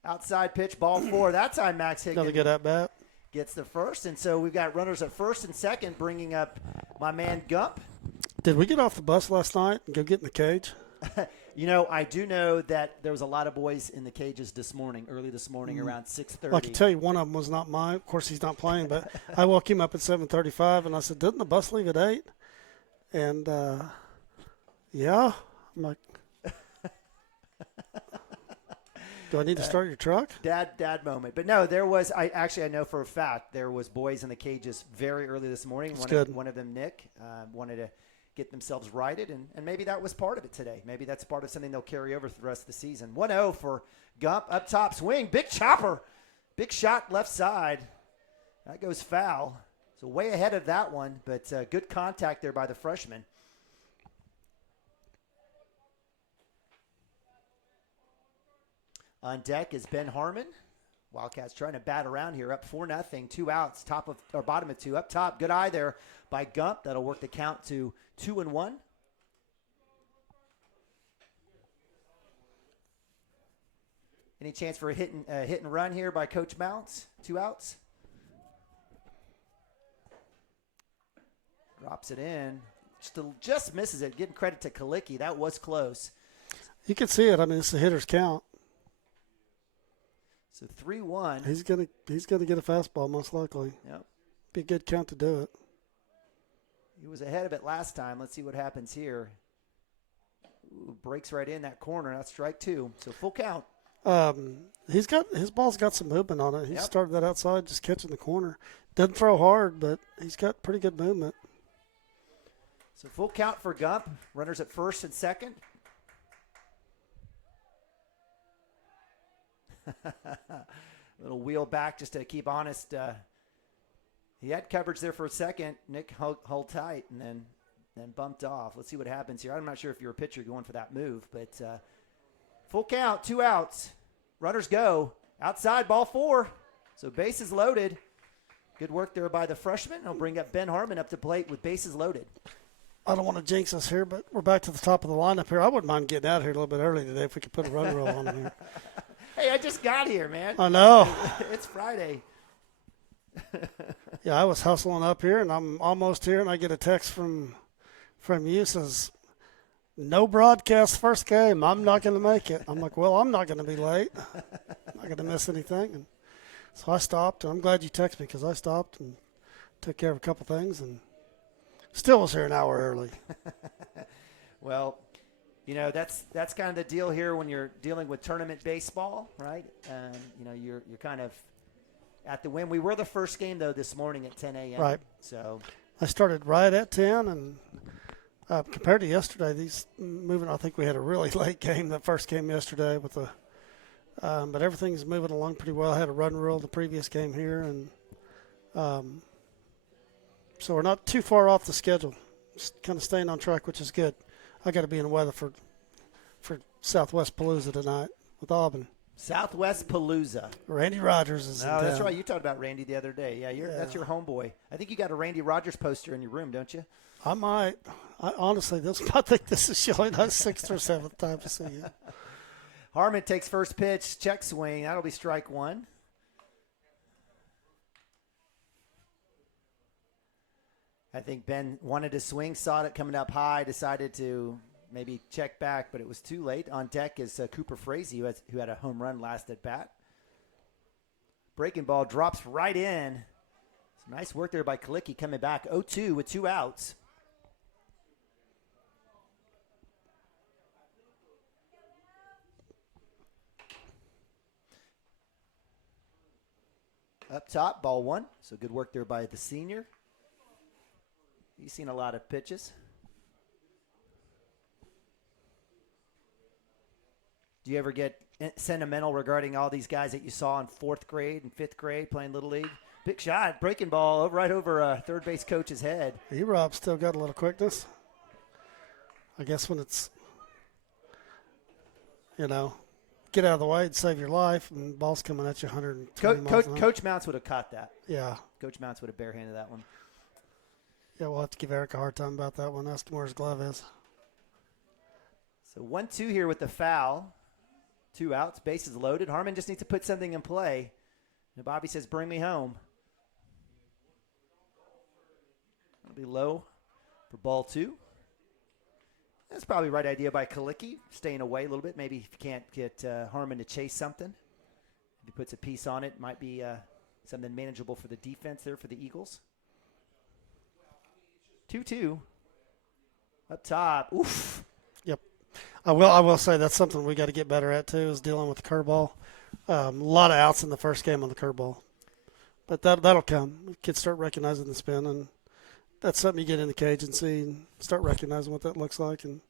Outside pitch, ball 4. That time Max Higdon. Another good at bat. Gets the first. And so we've got runners at first and second, bringing up my man Gump. Did we get off the bus last night and go get in the cage? I do know that there was a lot of boys in the cages early this morning, around 6:30. Well, I can tell you one of them was not mine. Of course, he's not playing, but I woke him up at 7:35, and I said, didn't the bus leave at 8? And, yeah. I'm like, do I need to start your truck? Dad moment. But no, there was, I know for a fact, there was boys in the cages very early this morning. One of them, Nick, wanted to get themselves righted, and maybe that was part of it today. Maybe that's part of something they'll carry over for the rest of the season. 1-0 for Gump. Up top, swing. Big chopper. Big shot left side. That goes foul. So way ahead of that one, but good contact there by the freshman. On deck is Ben Harmon. Wildcats trying to bat around here, up 4-0, 2 outs, bottom of 2. Up top, good eye there by Gump. That'll work the count to 2-1. Any chance for a hit and run here by Coach Mounts? 2 outs. Drops it in. Just misses it. Giving credit to Kalicki. That was close. You can see it. I mean, it's a hitter's count. So 3-1. He's gonna get a fastball most likely. Yep. Be a good count to do it. He was ahead of it last time. Let's see what happens here. Ooh, breaks right in that corner. That's strike 2. So full count. His ball's got some movement on it. He started that outside, just catching the corner. Doesn't throw hard, but he's got pretty good movement. So full count for Gump. Runners at first and second. Little wheel back just to keep honest. He had coverage there for a second. Nick held tight and then bumped off. Let's see what happens here. I'm not sure if you're a pitcher going for that move, but full count, 2 outs. runners go. Outside, ball 4. So bases loaded. Good work there by the freshman. He'll bring up Ben Harmon up to plate with bases loaded. I don't want to jinx us here, but we're back to the top of the lineup here. I wouldn't mind getting out here a little bit early today if we could put a run roll on here. Hey, I just got here, man. I know. It's Friday. Yeah, I was hustling up here, and I'm almost here, and I get a text from you says, no broadcast first game. I'm not going to make it. I'm like, well, I'm not going to be late. I'm not going to miss anything. And so I stopped, and I'm glad you texted me because I stopped and took care of a couple things and still was here an hour early. Well, that's kind of the deal here when you're dealing with tournament baseball, right? You're kind of at the win. We were the first game, though, this morning at 10 a.m. Right. So I started right at 10, and compared to yesterday, I think we had a really late game, the first game yesterday with but everything's moving along pretty well. I had a run rule the previous game here, and so we're not too far off the schedule. Just kind of staying on track, which is good. I got to be in the weather for Southwest Palooza tonight with Auburn. Southwest Palooza. Randy Rogers is in town. That's right. You talked about Randy the other day. Yeah, that's your homeboy. I think you got a Randy Rogers poster in your room, don't you? I might. Honestly, I think this is showing us 6th or 7th time to see you. Harmon takes first pitch, check swing. That'll be strike 1. I think Ben wanted to swing, saw it coming up high, decided to maybe check back, but it was too late. On deck is Cooper Frazee, who had a home run last at bat. Breaking ball drops right in. Some nice work there by Kalicki coming back 0-2 with 2 outs. Up top, ball 1. So good work there by the senior. He's seen a lot of pitches. Do you ever get sentimental regarding all these guys that you saw in 4th grade and 5th grade playing Little League? Big shot, breaking ball right over third base coach's head. E-Rob still got a little quickness. I guess when it's, get out of the way and save your life, and ball's coming at you 120 miles an hour. Coach Mounts would have caught that. Yeah. Coach Mounts would have barehanded that one. Yeah, we'll have to give Eric a hard time about that one. Ask him where his glove is. So 1-2 here with the foul. 2 outs, bases loaded. Harmon just needs to put something in play. And Bobby says, bring me home. It'll be low for ball 2. That's probably the right idea by Kalicki, staying away a little bit. Maybe if you can't get Harmon to chase something. If he puts a piece on it, might be something manageable for the defense there for the Eagles. 2-2. Up top. Oof. Yep. I will say that's something we got to get better at, too, is dealing with the curveball. A lot of outs in the first game on the curveball. But that'll come. Kids start recognizing the spin, and that's something you get in the cage and see and start recognizing what that looks like, and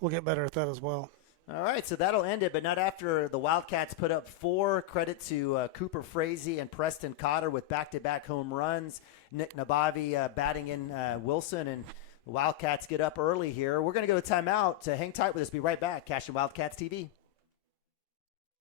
we'll get better at that as well. All right, so that'll end it, but not after the Wildcats put up 4. Credit to Cooper Frazee and Preston Cotter with back-to-back home runs. Nick Nabavi batting in Wilson, and the Wildcats get up early here. We're going to go to timeout. Hang tight with us. Be right back. Cashion Wildcats TV.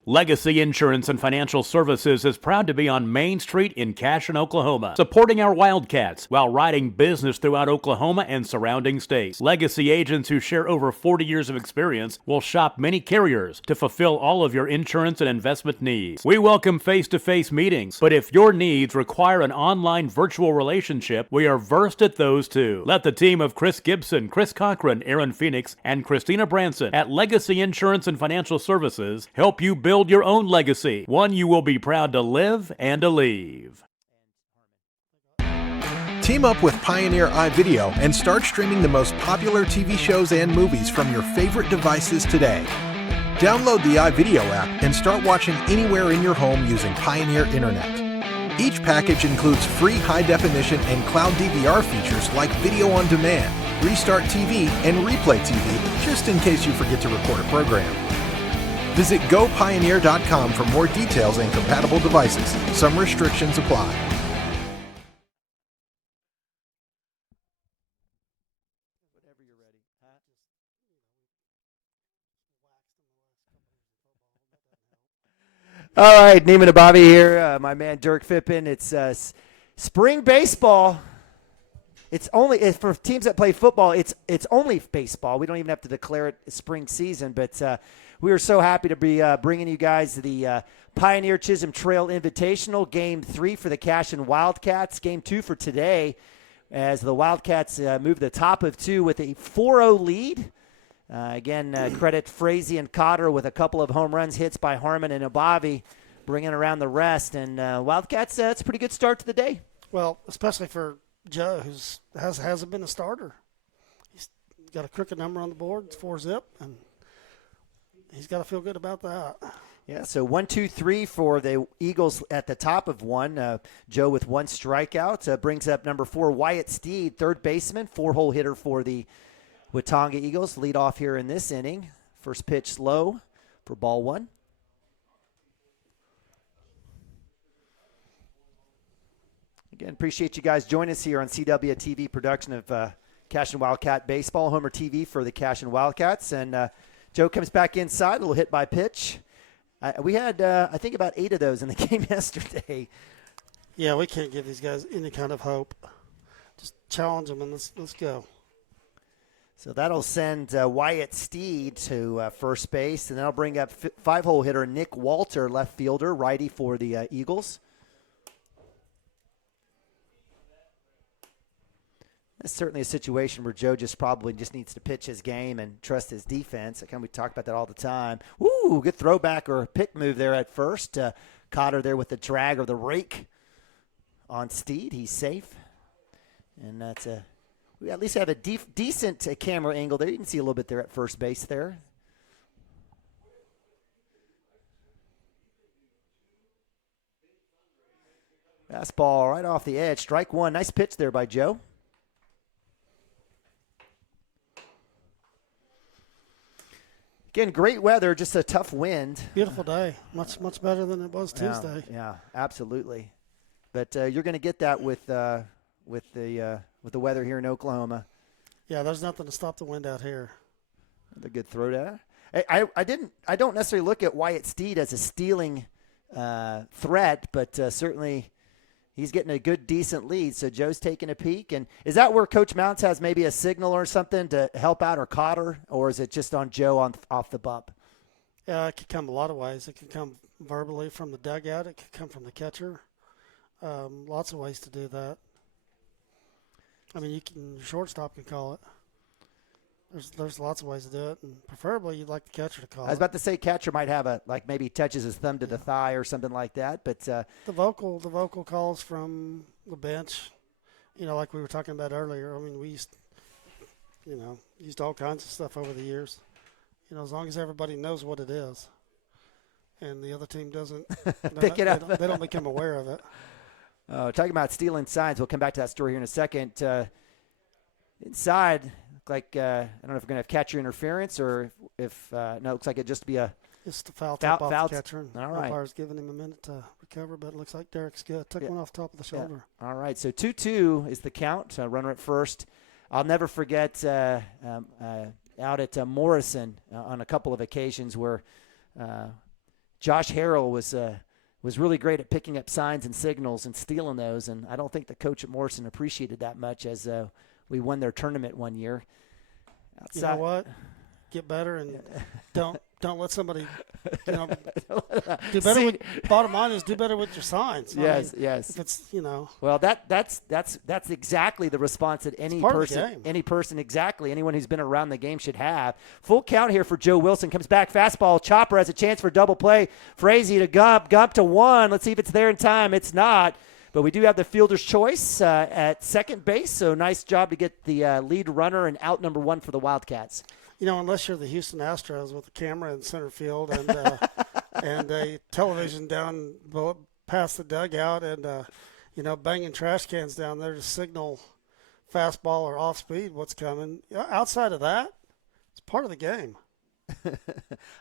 Legacy Insurance and Financial Services is proud to be on Main Street in Cashion, Oklahoma, supporting our Wildcats while writing business throughout Oklahoma and surrounding states. Legacy agents who share over 40 years of experience will shop many carriers to fulfill all of your insurance and investment needs. We welcome face-to-face meetings, but if your needs require an online virtual relationship, we are versed at those too. Let the team of Chris Gibson, Chris Cochran, Aaron Phoenix, and Christina Branson at Legacy Insurance and Financial Services help you build your own legacy, one you will be proud to live and to leave. Team up with Pioneer iVideo and start streaming the most popular TV shows and movies from your favorite devices today. Download the iVideo app and start watching anywhere in your home using Pioneer Internet. Each package includes free high-definition and cloud DVR features like video on demand, Restart TV, and Replay TV, just in case you forget to record a program. Visit GoPioneer.com for more details and compatible devices. Some restrictions apply. All right, Neiman and Bobby here. My man Dirk Phippen. It's spring baseball. It's for teams that play football. It's only baseball. We don't even have to declare it spring season. But we are so happy to be bringing you guys the Pioneer Chisholm Trail Invitational, Game 3 for the Cashion Wildcats. Game 2 for today, as the Wildcats move to the top of 2 with a 4-0 lead. Credit Frazee and Cotter with a couple of home runs, hits by Harmon and Abavi, bringing around the rest. And Wildcats, it's a pretty good start to the day. Well, especially for Joe, who hasn't been a starter. He's got a crooked number on the board. It's 4-zip, and he's got to feel good about that. Yeah, so 1, 2, 3 for the Eagles at the top of 1. Joe with 1 strikeout brings up number 4, Wyatt Steed, third baseman, 4-hole hitter for the Watonga Eagles. Lead off here in this inning. First pitch low for ball 1. Again, appreciate you guys joining us here on CWTV production of Cashion Wildcat Baseball, Homer TV for the Cashion Wildcats. And Joe comes back inside, a little hit by pitch. We had, I think, about 8 of those in the game yesterday. Yeah, we can't give these guys any kind of hope. Just challenge them and let's go. So that'll send Wyatt Steed to first base, and that'll bring up 5-hole hitter Nick Walter, left fielder, righty for the Eagles. That's certainly a situation where Joe probably needs to pitch his game and trust his defense. We talk about that all the time. Woo, good throwback or pick move there at first. Cotter there with the drag or the rake on Steed. He's safe. And that's we at least have a decent camera angle there. You can see a little bit there at first base there. Fastball right off the edge. Strike 1. Nice pitch there by Joe. Again, great weather, just a tough wind. Beautiful day. Much better than it was Tuesday. Yeah, absolutely. But you're going to get that with the weather here in Oklahoma. Yeah, there's nothing to stop the wind out here. A good throw there. I don't necessarily look at Wyatt Steed as a stealing threat, but certainly he's getting a good, decent lead. So Joe's taking a peek. And is that where Coach Mounts has maybe a signal or something to help out or Cotter, or is it just on Joe off the bump? Yeah, it could come a lot of ways. It could come verbally from the dugout. It could come from the catcher. Lots of ways to do that. I mean, your shortstop can call it. There's lots of ways to do it, and preferably you'd like the catcher to call it. I was about to say catcher might have maybe touches his thumb to the thigh or something like that, but the vocal calls from the bench, like we were talking about earlier. I mean, we used all kinds of stuff over the years. As long as everybody knows what it is, and the other team doesn't pick it up, they don't become aware of it. Talking about stealing signs, we'll come back to that story here in a second. Inside. Like I don't know if we're going to have catcher interference or if no, it looks like it'd just be just a foul tip off the catcher. All right. Umpire's giving him a minute to recover, but it looks like Derek's good. Took one off the top of the shoulder. Yeah. All right, so 2-2 is the count. Runner at first. I'll never forget out at Morrison on a couple of occasions where Josh Harrell was really great at picking up signs and signals and stealing those, and I don't think the coach at Morrison appreciated that much as we won their tournament one year. You know what? Get better and don't let somebody, do better. Bottom line is do better with your signs. Yes. If it's, Well, that's exactly the response that anyone who's been around the game should have. Full count here for Joe Wilson. Comes back, fastball. Chopper has a chance for double play. Frazee to Gump to 1. Let's see if it's there in time. It's not. But we do have the fielder's choice at second base, so nice job to get the lead runner and out number 1 for the Wildcats. Unless you're the Houston Astros with a camera in center field and and a television down past the dugout and, banging trash cans down there to signal fastball or off speed what's coming. Outside of that, it's part of the game.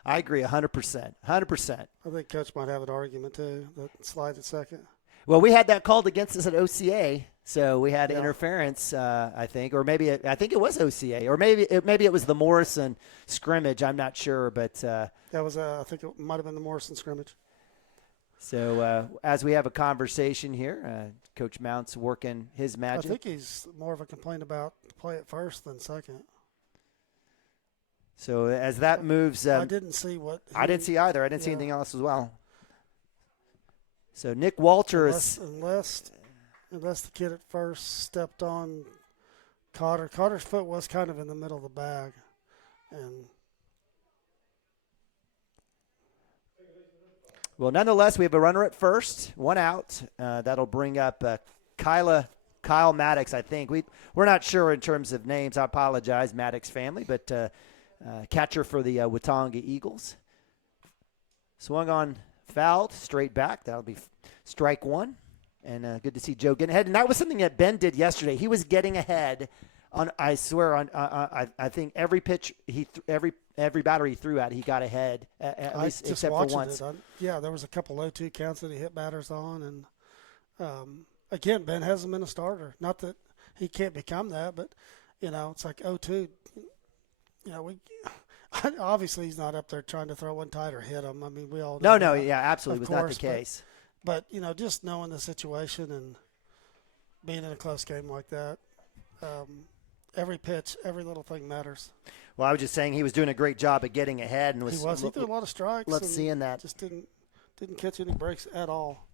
I agree 100%. 100%. I think Coach might have an argument, too, that slide at second. Well, we had that called against us at OCA, so we had interference, I think, or maybe I think it was OCA, or maybe it was the Morrison scrimmage. I'm not sure, but that was I think it might have been the Morrison scrimmage. So as we have a conversation here, Coach Mount's working his magic. I think he's more of a complaint about play at first than second. So as that moves, I didn't see what I didn't see either. I didn't see anything else as well. So Nick Walter unless the kid at first stepped on Cotter. Cotter's foot was kind of in the middle of the bag, and well, nonetheless, we have a runner at first, one out. That'll bring up Kyle Maddox, I think. We're not sure in terms of names. I apologize, Maddox family, but catcher for the Watonga Eagles. Swung on, fouled, straight back. That'll be strike one. And good to see Joe getting ahead. And that was something that Ben did yesterday. He was getting ahead on. I swear on. I think every pitch every batter he threw at, he got ahead at least except for once. There was a couple 0-2 counts that he hit batters on, and again, Ben hasn't been a starter. Not that he can't become that, but it's like 0-2. Obviously he's not up there trying to throw one tight or hit him. I mean, we all know. No, yeah, absolutely was not the case. But just knowing the situation and being in a close game like that, every pitch, every little thing matters. Well, I was just saying he was doing a great job at getting ahead, and he threw a lot of strikes. Let's seeing that. Just didn't catch any breaks at all.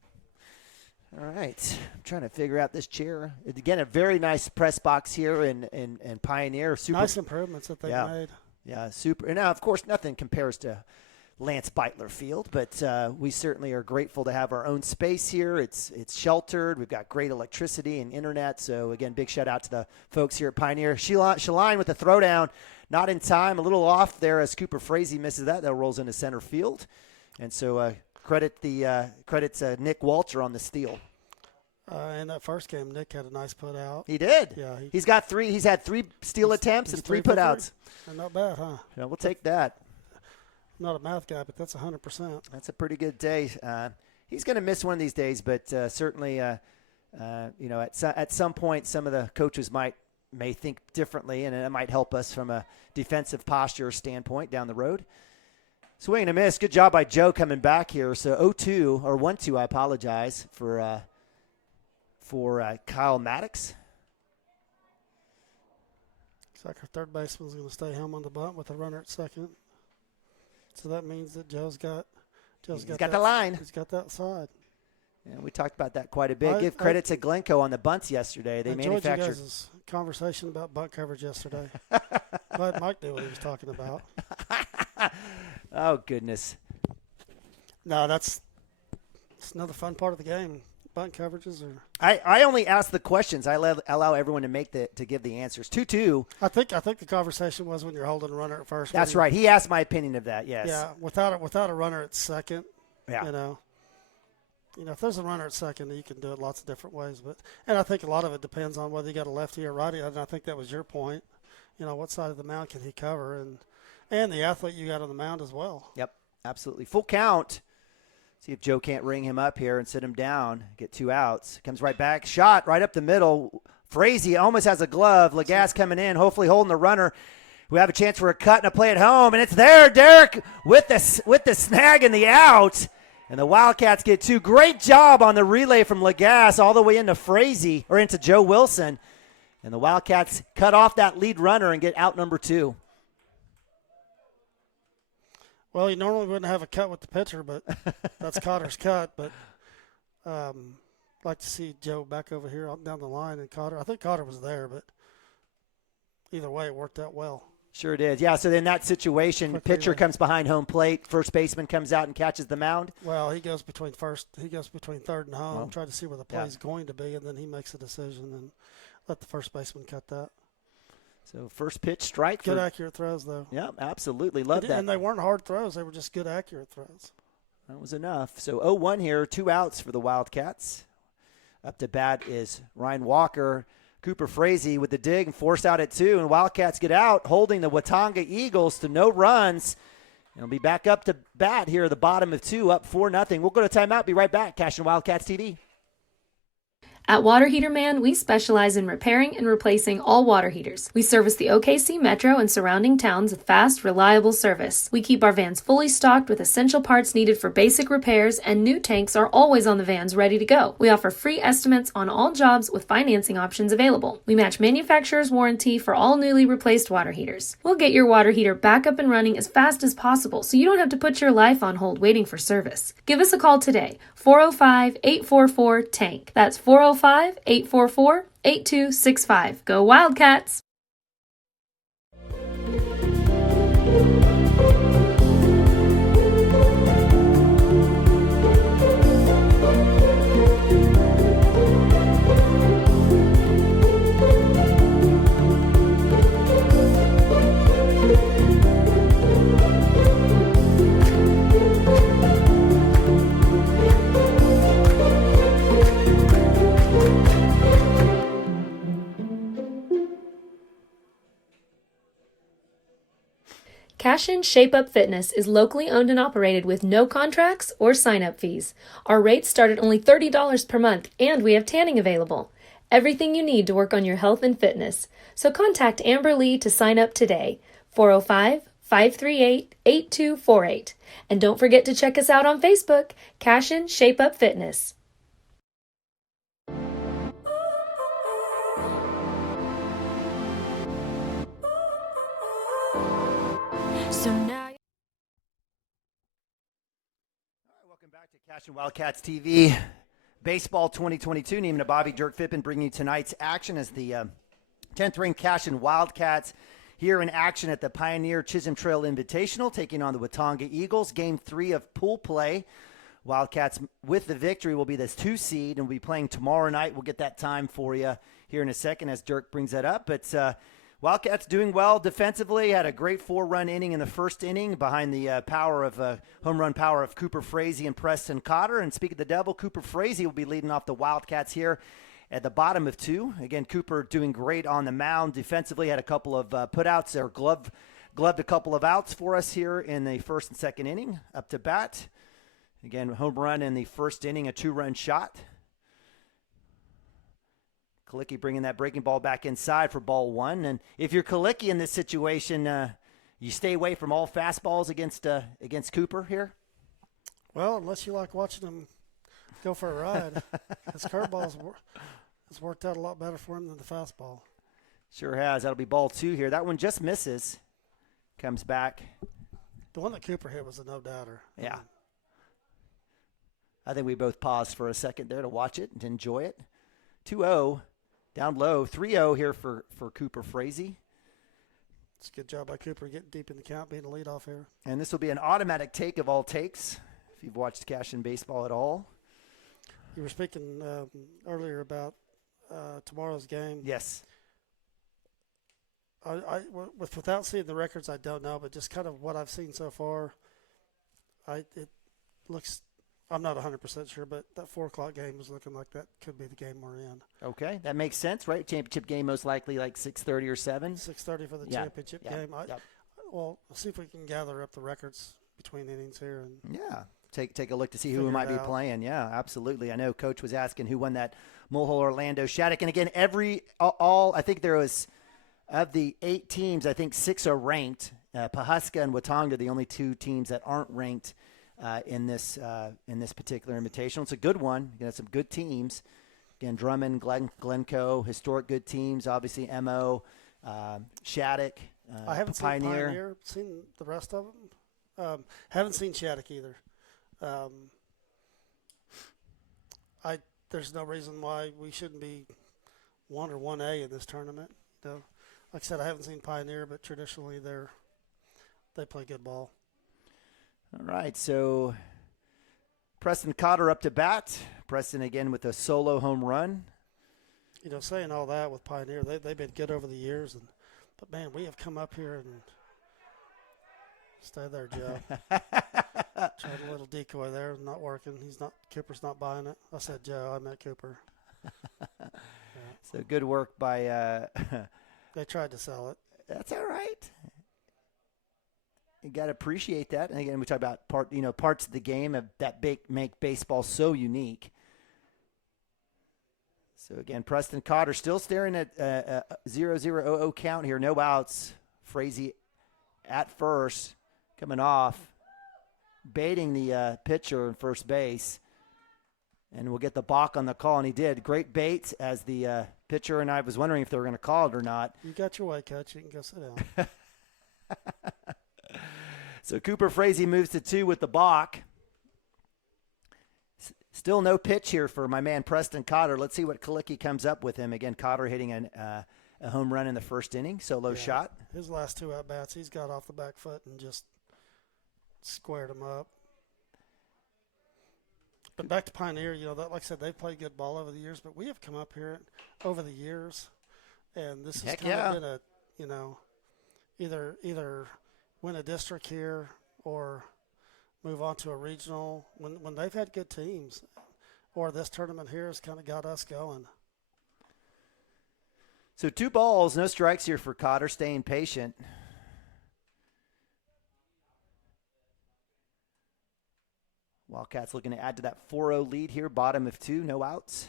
All right, I'm trying to figure out this chair. Again, a very nice press box here in Pioneer. Super nice improvements that they made. Yeah, super. And now, of course, nothing compares to Lance Beitler Field, but we certainly are grateful to have our own space here. It's sheltered. We've got great electricity and internet. So, again, big shout out to the folks here at Pioneer. Shaline with the throwdown, not in time, a little off there as Cooper Frazee misses that. That rolls into center field. And so credits Nick Walter on the steal. In that first game, Nick had a nice put out. He did. Yeah, he's had three steal attempts and 3 putouts. Not bad, huh? Yeah, we'll take that. Not a math guy, but that's 100%. That's a pretty good day. He's going to miss one of these days, but certainly, at some point, some of the coaches may think differently, and it might help us from a defensive posture standpoint down the road. Swing and a miss. Good job by Joe coming back here. So 0-2 or 1-2. I apologize for Kyle Maddox. Looks like our third baseman's going to stay home on the bunt with a runner at second. So that means that Joe's got the line. He's got that side. Yeah, we talked about that quite a bit. Give credit to Glencoe on the bunts yesterday. They manufactured. I enjoyed you guys' conversation about bunt coverage yesterday. Glad Mike knew what he was talking about. Oh, goodness. No, it's another fun part of the game. Bunt coverages are. I only ask the questions. I allow everyone to give the answers. 2-2. I think the conversation was when you're holding a runner at first. That's right. He asked my opinion of that. Yes. Yeah. Without a runner at second. Yeah. If there's a runner at second, you can do it lots of different ways. And I think a lot of it depends on whether you got a lefty or righty. And I think that was your point. What side of the mound can he cover, and the athlete you got on the mound as well. Yep. Absolutely. Full count. See if Joe can't ring him up here and sit him down. Get 2 outs. Comes right back. Shot right up the middle. Frazee almost has a glove. Lagasse coming in, hopefully holding the runner. We have a chance for a cut and a play at home. And it's there, Derek, with the snag and the out. And the Wildcats get 2. Great job on the relay from Lagasse all the way into Frazee, or into Joe Wilson. And the Wildcats cut off that lead runner and get out number 2. Well, you normally wouldn't have a cut with the pitcher, but that's Cotter's cut. But like to see Joe back over here down the line, and Cotter. I think Cotter was there, but either way, it worked out well. Sure did. Yeah, so in that situation, pitcher comes behind home plate, first baseman comes out and catches the mound. Well, he goes between third and home, try to see where the play is going to be, and then he makes a decision and let the first baseman cut that. So first pitch strike. Good accurate throws, though. Yeah, absolutely. Love that. And they weren't hard throws. They were just good accurate throws. That was enough. So 0-1 here, 2 outs for the Wildcats. Up to bat is Ryan Walker. Cooper Frazee with the dig and forced out at 2. And Wildcats get out, holding the Watonga Eagles to no runs. And we'll be back up to bat here at the bottom of 2, up 4-0. We'll go to timeout. Be right back. Cashion Wildcats TV. At Water Heater Man, we specialize in repairing and replacing all water heaters. We service the OKC Metro and surrounding towns with fast, reliable service. We keep our vans fully stocked with essential parts needed for basic repairs, and new tanks are always on the vans ready to go. We offer free estimates on all jobs with financing options available. We match manufacturer's warranty for all newly replaced water heaters. We'll get your water heater back up and running as fast as possible so you don't have to put your life on hold waiting for service. Give us a call today, 405-844-TANK. That's 405-844-8265. Go Wildcats! Cashion Shape Up Fitness is locally owned and operated with no contracts or sign-up fees. Our rates start at only $30 per month, and we have tanning available. Everything you need to work on your health and fitness. So contact Amber Lee to sign up today, 405-538-8248. And don't forget to check us out on Facebook, Cashion Shape Up Fitness. So now. Welcome back to Cashion Wildcats TV. Baseball 2022. Neiman Bobby, Dirk Fippen bringing you tonight's action as the 10th ranked Cashion Wildcats here in action at the Pioneer Chisholm Trail Invitational, taking on the Watonga Eagles. Game 3 of pool play. Wildcats with the victory will be this 2 seed and will be playing tomorrow night. We'll get that time for you here in a second as Dirk brings that up. But Wildcats doing well defensively. Had a great 4-run inning in the first inning behind the home run power of Cooper Frazee and Preston Cotter. And speaking of the devil, Cooper Frazee will be leading off the Wildcats here at the bottom of 2. Again, Cooper doing great on the mound defensively. Had a couple of putouts or gloved a couple of outs for us here in the first and second inning. Up to bat. Again, home run in the first inning, a 2-run shot. Kalicki bringing that breaking ball back inside for ball 1. And if you're Kalicki in this situation, you stay away from all fastballs against Cooper here? Well, unless you like watching him go for a ride. His curveball has worked out a lot better for him than the fastball. Sure has. That'll be ball 2 here. That one just misses. Comes back. The one that Cooper hit was a no-doubter. Yeah. I think we both paused for a second there to watch it and enjoy it. 2-0. Down low, 3-0 here for Cooper Frazee. It's a good job by Cooper getting deep in the count, being a leadoff here. And this will be an automatic take of all takes, if you've watched Cashion baseball at all. You were speaking earlier about tomorrow's game. Yes. Without seeing the records, I don't know, but just kind of what I've seen so far, it looks – I'm not 100% sure, but that 4 o'clock game is looking like that could be the game we're in. Okay, that makes sense, right? Championship game most likely like 6:30 or 7. 6:30 for the championship game. Well, we'll see if we can gather up the records between innings here. And take a look to see who we might be playing. Yeah, absolutely. I know Coach was asking who won that Mulhall Orlando Shattuck, and again, I think there was of the 8 teams, I think 6 are ranked. Pawhuska and Watonga are the only 2 teams that aren't ranked. In this particular invitational. It's a good one. You got some good teams. Again, Drummond, Glencoe, historic good teams. Obviously, MO, Shattuck, I haven't Pioneer. seen Pioneer. Seen the rest of them. Haven't seen Shattuck either. There's no reason why we shouldn't be 1 or 1A in this tournament. You know, like I said, I haven't seen Pioneer, but traditionally they play good ball. All right, so Preston Cotter up to bat. Preston again with a solo home run. You know, saying all that with Pioneer, they've been good over the years, but man, we have come up here and stay there, Joe. Tried a little decoy there, not working. Cooper's not buying it. I said Joe, I meant Cooper. So good work by. They tried to sell it. That's all right. You got to appreciate that. And again, we talk about parts of the game that make baseball so unique. So, again, Preston Cotter still staring at a 0-0-0 count here. No outs. Frazee at first, coming off, baiting the pitcher in first base. And we'll get the balk on the call, and he did. Great bait as the pitcher, and I was wondering if they were going to call it or not. You got your way, Coach. You can go sit down. So Cooper Frazee moves to 2 with the balk. Still no pitch here for my man Preston Cotter. Let's see what Kalicki comes up with him. Again, Cotter hitting a home run in the first inning, solo shot. His last 2 at-bats, he's got off the back foot and just squared him up. But back to Pioneer, like I said, they've played good ball over the years, but we have come up here over the years, and this has kind of been a, either win a district here or move on to a regional when they've had good teams, or this tournament here has kind of got us going. So 2 balls, no strikes here for Cotter, staying patient. Wildcats looking to add to that 4-0 lead here, bottom of 2, no outs.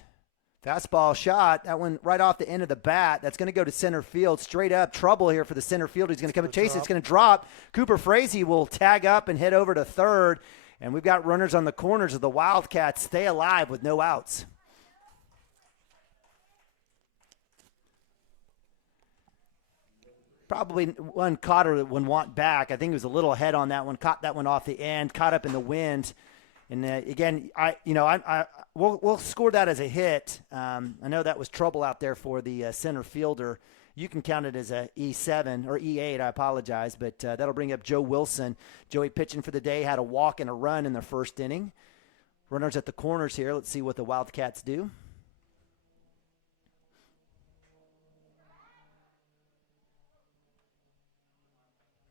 Fastball shot, that one right off the end of the bat. That's going to go to center field, straight up. Trouble here for the center field. He's going to come and chase. It's going to drop. Cooper Frazee will tag up and head over to third. And we've got runners on the corners of the Wildcats stay alive with no outs. Probably one Cotter that would want back. I think he was a little ahead on that one. Caught that one off the end, caught up in the wind. And again, we'll score that as a hit. I know that was trouble out there for the center fielder. You can count it as a E7 or E8. I apologize, but that'll bring up Joe Wilson. Joey pitching for the day, had a walk and a run in the first inning. Runners at the corners here. Let's see what the Wildcats do.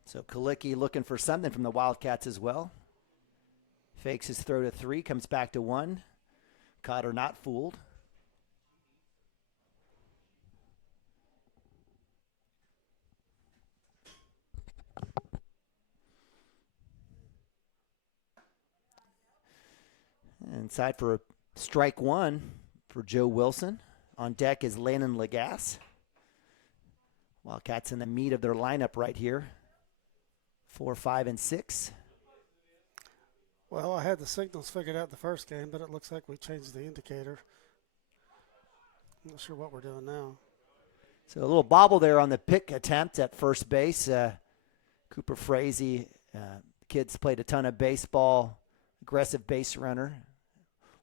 So Kalicki looking for something from the Wildcats as well. Fakes his throw to 3, comes back to 1. Cotter not fooled. Inside for strike 1 for Joe Wilson. On deck is Landon Lagasse. Wildcats in the meat of their lineup right here. 4, 5, and 6. Well, I had the signals figured out the first game, but it looks like we changed the indicator. I'm not sure what we're doing now. So a little bobble there on the pick attempt at first base. Cooper Frazee, kids played a ton of baseball, aggressive base runner,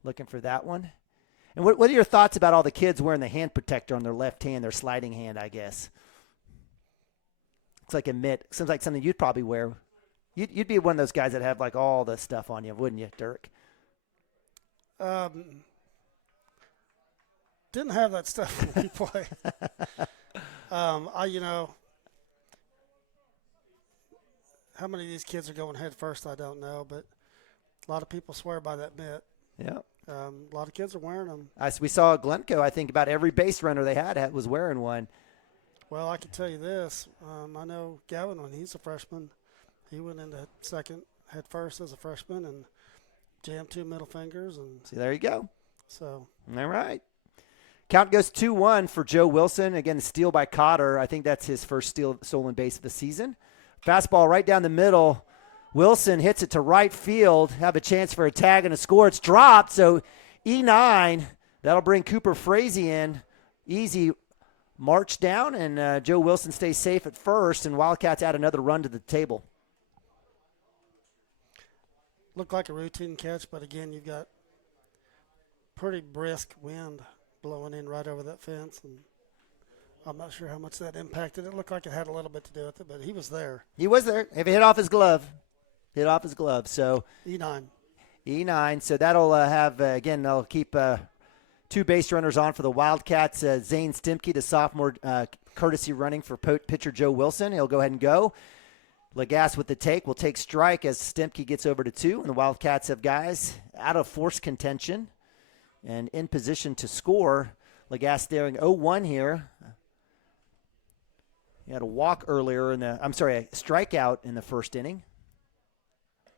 looking for that one. And what are your thoughts about all the kids wearing the hand protector on their left hand, their sliding hand, I guess? Looks like a mitt. Seems like something you'd probably wear. You'd be one of those guys that have like all the stuff on you, wouldn't you, Dirk? Didn't have that stuff when we play. How many of these kids are going head first, I don't know, but a lot of people swear by that mitt. Yeah. A lot of kids are wearing them. We saw at Glencoe, I think about every base runner they had was wearing one. Well, I can tell you this. I know Gavin, when he's a freshman, he went into second head first as a freshman and jammed 2 middle fingers. And see, there you go. So. All right. Count goes 2-1 for Joe Wilson. Again, steal by Cotter. I think that's his first stolen base of the season. Fastball right down the middle. Wilson hits it to right field. Have a chance for a tag and a score. It's dropped, so E9. That'll bring Cooper Frazee in. Easy march down, and Joe Wilson stays safe at first, and Wildcats add another run to the table. Looked like a routine catch, but again, you've got pretty brisk wind blowing in right over that fence, and I'm not sure how much that impacted. It looked like it had a little bit to do with it, but he was there. He was there. If it hit off his glove. So E9. So that'll have, again, they'll keep 2 base runners on for the Wildcats. Zane Stimke, the sophomore, courtesy running for pitcher Joe Wilson. He'll go ahead and go. Lagasse with the take will take strike as Stimke gets over to 2. And the Wildcats have guys out of force contention and in position to score. Lagasse staring 0-1 here. He had a walk earlier a strikeout in the first inning.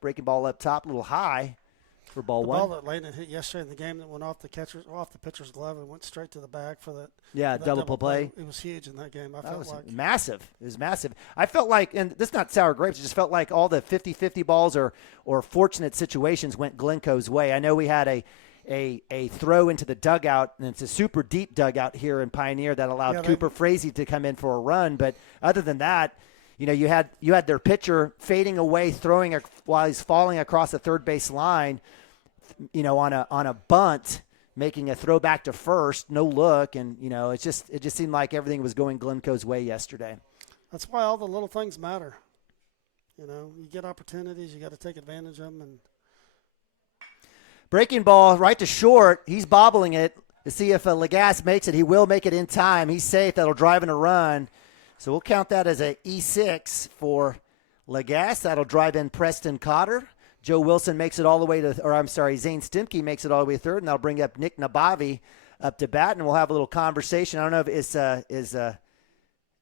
Breaking ball up top, a little high. for ball the one. ball that Landon hit yesterday in the game that went off the pitcher's glove and went straight to the bag for that. Yeah, for that double play. It was huge in that game. I That felt was like massive. It was massive. I felt like, and this is not sour grapes, it just felt like all the 50-50 balls or fortunate situations went Glencoe's way. I know we had a throw into the dugout, and it's a super deep dugout here in Pioneer that allowed Cooper Frazee to come in for a run. But other than that, you had their pitcher fading away, throwing while he's falling across the third base line, on a bunt, making a throw back to first, no look, and it just seemed like everything was going Glencoe's way yesterday. that's why all the little things matter. You get opportunities, you got to take advantage of them. And breaking ball right to short, he's bobbling it to see if Lagasse makes it. He will make it in time. He's safe. That'll drive in a run. So we'll count that as a E6 for Lagasse. That'll drive in Preston Cotter. Joe Wilson makes it all the way to, Zane Stimke makes it all the way to third, and that'll bring up Nick Nabavi up to bat, and we'll have a little conversation. I don't know if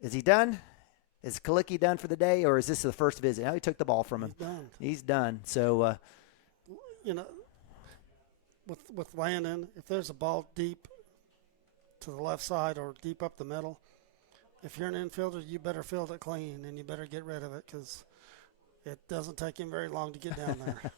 is he done? Is Kalicki done for the day, or is this the first visit? No, he took the ball from him. He's done. So, with Landon, if there's a ball deep to the left side or deep up the middle, if you're an infielder, you better field it clean and you better get rid of it because it doesn't take him very long to get down there.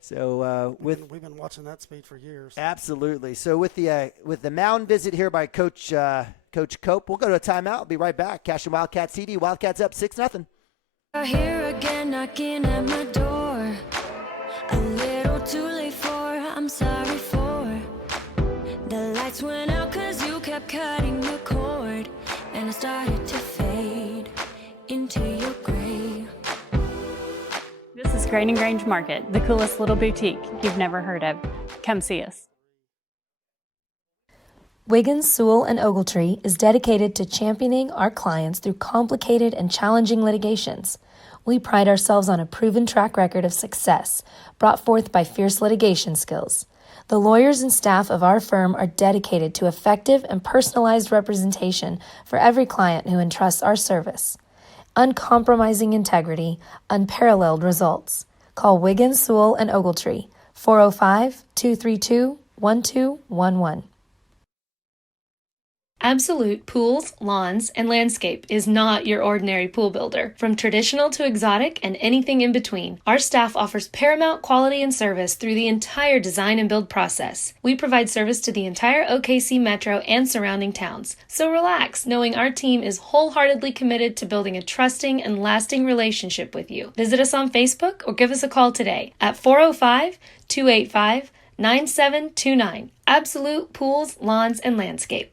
So we've been watching that speed for years. Absolutely. So with the mound visit here by Coach Cope, we'll go to a timeout. We'll be right back. Cashion Wildcats TV. Wildcats up 6-0. Here again, knocking at my door. A little too late for, I'm sorry for. The lights went out 'cause you kept cutting the cord, and I started to fade into your gray. This is Grain and Grange Market, the coolest little boutique you've never heard of. Come see us. Wiggins, Sewell, and Ogletree is dedicated to championing our clients through complicated and challenging litigations. We pride ourselves on a proven track record of success brought forth by fierce litigation skills. The lawyers and staff of our firm are dedicated to effective and personalized representation for every client who entrusts our service. Uncompromising integrity, unparalleled results. Call Wiggins, Sewell, and Ogletree, 405-232-1211. Absolute Pools, Lawns, and Landscape is not your ordinary pool builder. From traditional to exotic and anything in between, our staff offers paramount quality and service through the entire design and build process. We provide service to the entire OKC metro and surrounding towns. So relax, knowing our team is wholeheartedly committed to building a trusting and lasting relationship with you. Visit us on Facebook or give us a call today at 405-285-9729. Absolute Pools, Lawns, and Landscape.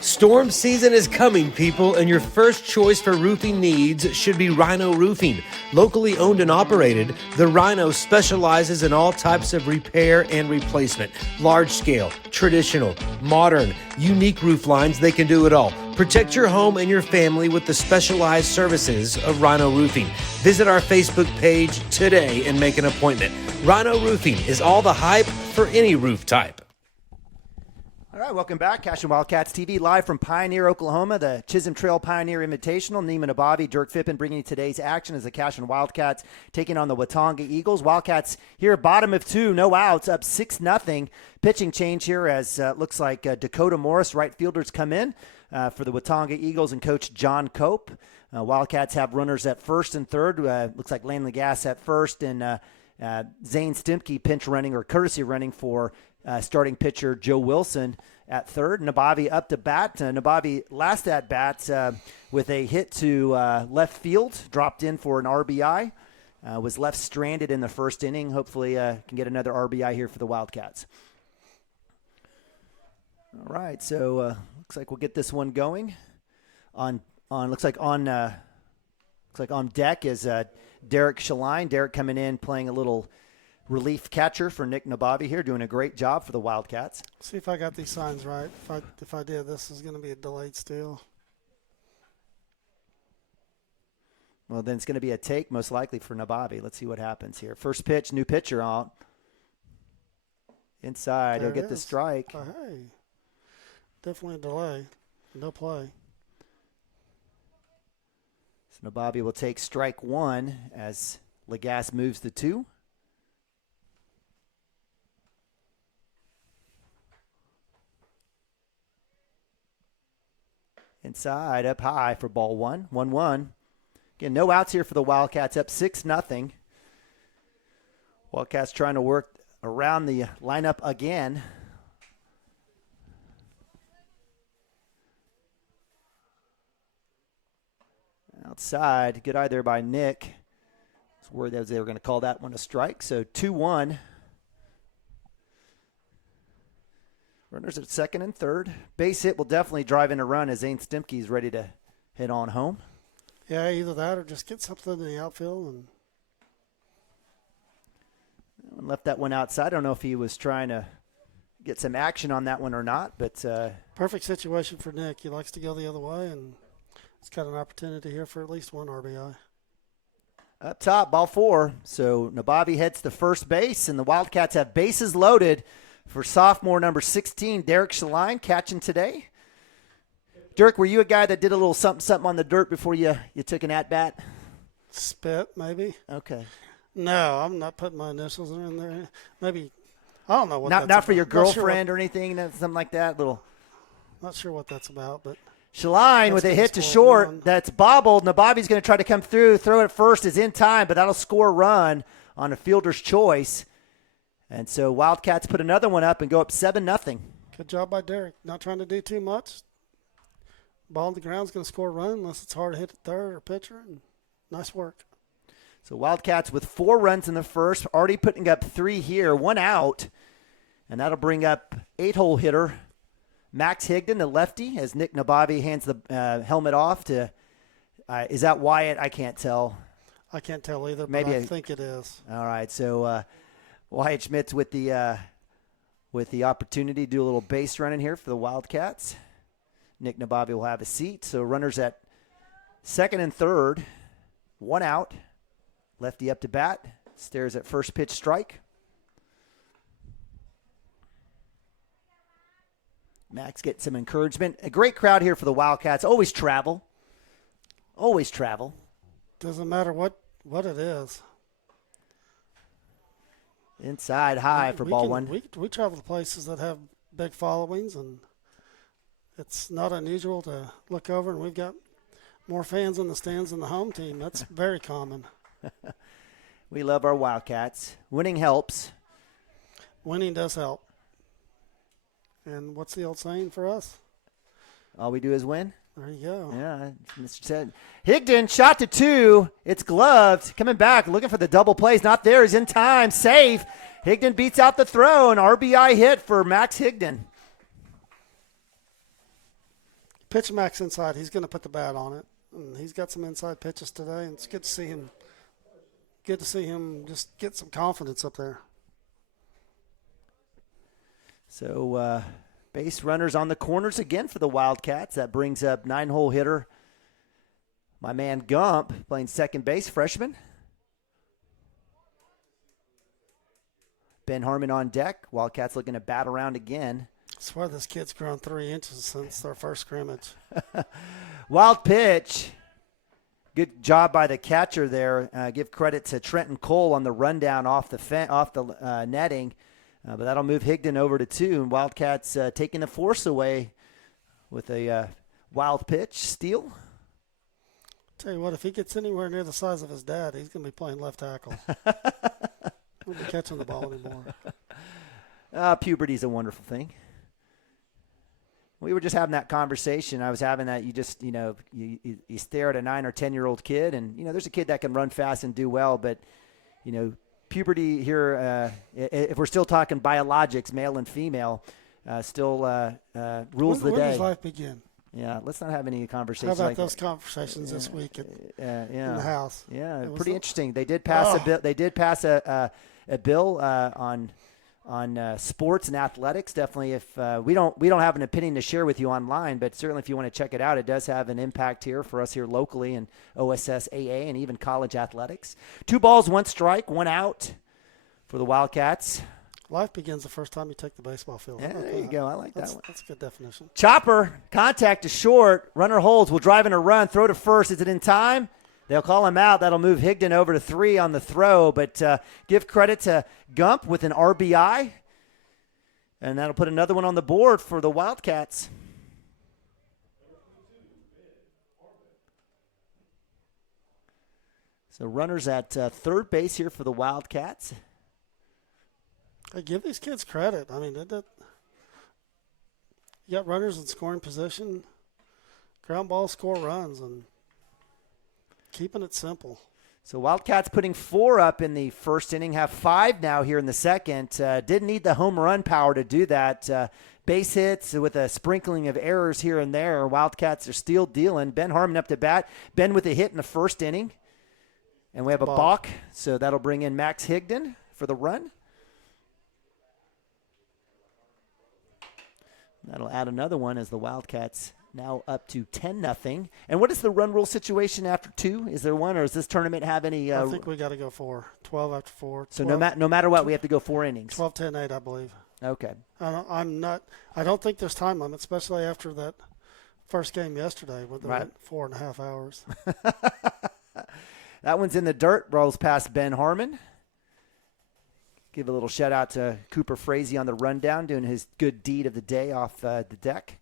Storm season is coming, people, and your first choice for roofing needs should be Rhino Roofing. Locally owned and operated, the Rhino specializes in all types of repair and replacement. Large scale, traditional, modern, unique roof lines, they can do it all. Protect your home and your family with the specialized services of Rhino Roofing. Visit our Facebook page today and make an appointment. Rhino Roofing is all the hype for any roof type. All right, welcome back. Cashion Wildcats TV, live from Pioneer, Oklahoma, the Chisholm Trail Pioneer Invitational. Neiman Abavi, Dirk Fippen bringing you today's action as the Cashion Wildcats taking on the Watonga Eagles. Wildcats here, bottom of two, no outs, up 6-0. Pitching change here as looks like Dakota Morris, right fielders, come in for the Watonga Eagles and Coach John Cope. Wildcats have runners at first and third. Looks like Lane Lagasse at first and Zane Stimke pinch running or courtesy running for starting pitcher Joe Wilson at third. Nabavi up to bat. Nabavi last at bat with a hit to left field, dropped in for an RBI. Was left stranded in the first inning. Hopefully can get another RBI here for the Wildcats. All right, so looks like we'll get this one going. Looks like on deck is Derek Shaline. Derek coming in, playing a little relief catcher for Nick Nabavi here, doing a great job for the Wildcats. See if I got these signs right. If I did, this is going to be a delayed steal. Well, then it's going to be a take, most likely, for Nabavi. Let's see what happens here. First pitch, new pitcher out. Inside, he'll get the strike. Oh, hey, definitely a delay. No play. So Nababi will take strike one as Lagasse moves the 2. Inside, up high for ball 1. 1-1. Again, no outs here for the Wildcats, up 6-0. Wildcats trying to work around the lineup again. Outside, good eye there by Nick. I was worried that they were going to call that one a strike. So 2-1. Runners at second and third. Base hit will definitely drive in a run as Zane Stemke is ready to hit on home. Yeah, either that or just get something in the outfield. And left that one outside. I don't know if he was trying to get some action on that one or not, but perfect situation for Nick. He likes to go the other way, and he's got an opportunity here for at least one RBI. Up top, ball 4. So Nababi heads to first base, and the Wildcats have bases loaded for sophomore number 16, Derek Shaline, catching today. Dirk, were you a guy that did a little something on the dirt before you took an at-bat? Spit, maybe. Okay. No, I'm not putting my initials in there. Maybe, I don't know what not that's for about. your girlfriend or anything, something like that? Not sure what that's about, but. Shaline with a hit to short. That's bobbled. Nababi's going to try to come through. Throw it first is in time, but that'll score a run on a fielder's choice. And so Wildcats put another one up and go up 7-0. Good job by Derek. Not trying to do too much. Ball on the ground is going to score a run unless it's hard to hit at third or pitcher. And nice work. So Wildcats with 4 runs in the first, already putting up 3 here, 1 out. And that'll bring up 8-hole hitter Max Higdon, the lefty, as Nick Nababi hands the helmet off to, is that Wyatt? I can't tell. I can't tell either, Maybe but I think it is. All right, so Wyatt Schmitz with the opportunity to do a little base running here for the Wildcats. Nick Nababi will have a seat. So runners at second and third, 1 out. Lefty up to bat, stares at first pitch strike. Max getting some encouragement. A great crowd here for the Wildcats. Always travel. Always travel. Doesn't matter what it is. Inside high for ball 1. We travel to places that have big followings, and it's not unusual to look over, and we've got more fans in the stands than the home team. That's very common. We love our Wildcats. Winning helps. Winning does help. And what's the old saying for us? All we do is win. There you go. Yeah, Mr. Said. Higdon shot to 2. It's gloved. Coming back, looking for the double plays. Not there. He's in time. Safe. Higdon beats out the throw. An RBI hit for Max Higdon. Pitch Max inside. He's going to put the bat on it. And he's got some inside pitches today, and it's good to see him. Good to see him just get some confidence up there. So base runners on the corners again for the Wildcats. That brings up 9-hole hitter, my man Gump, playing second base, freshman. Ben Harmon on deck. Wildcats looking to bat around again. I swear this kid's grown 3 inches since their first scrimmage. Wild pitch. Good job by the catcher there. Give credit to Trenton Cole on the rundown off the netting. But that'll move Higdon over to 2. And Wildcats taking the force away with a wild pitch. Steal. Tell you what, if he gets anywhere near the size of his dad, he's going to be playing left tackle. Won't be catching the ball anymore. Puberty's a wonderful thing. We were just having that conversation. I was having that. You just, you stare at a 9 or 10-year-old kid, and, there's a kid that can run fast and do well, but, puberty here, if we're still talking biologics, male and female, still rules the day. When does life begin? Yeah, let's not have any conversations. How about like those conversations this week in the house? Yeah, pretty interesting. They did pass a bill. They did pass a bill on sports and athletics. Definitely, if we don't have an opinion to share with you online, but certainly if you want to check it out, it does have an impact here for us here locally in OSSAA and even college athletics. 2 balls, 1 strike, 1 out for the Wildcats. Life begins the first time you take the baseball field. Yeah, there you go. I like that one. That's a good definition. Chopper, contact is short. Runner holds, will drive in a run. Throw to first. Is it in time? They'll call him out. That'll move Higdon over to 3 on the throw, but give credit to Gump with an RBI, and that'll put another one on the board for the Wildcats. So runners at third base here for the Wildcats. I give these kids credit. I mean, you got runners in scoring position, ground ball, score runs, and keeping it simple. So Wildcats putting 4 up in the first inning, have 5 now here in the second. Didn't need the home run power to do that. Base hits with a sprinkling of errors here and there. Wildcats are still dealing. Ben Harmon up to bat. Ben with a hit in the first inning. And we have a balk, so that'll bring in Max Higdon for the run. That'll add another one as the Wildcats now up to 10-0. And what is the run rule situation after 2? Is there one, or does this tournament have any? I think we got to go 4. 12 after 4. 12, so no matter what, we have to go 4 innings. 12, 10, 8, I believe. Okay. I don't think there's time limit, especially after that first game yesterday with the 4.5 hours. That one's in the dirt. Rolls past Ben Harmon. Give a little shout out to Cooper Frazee on the rundown, doing his good deed of the day off the deck.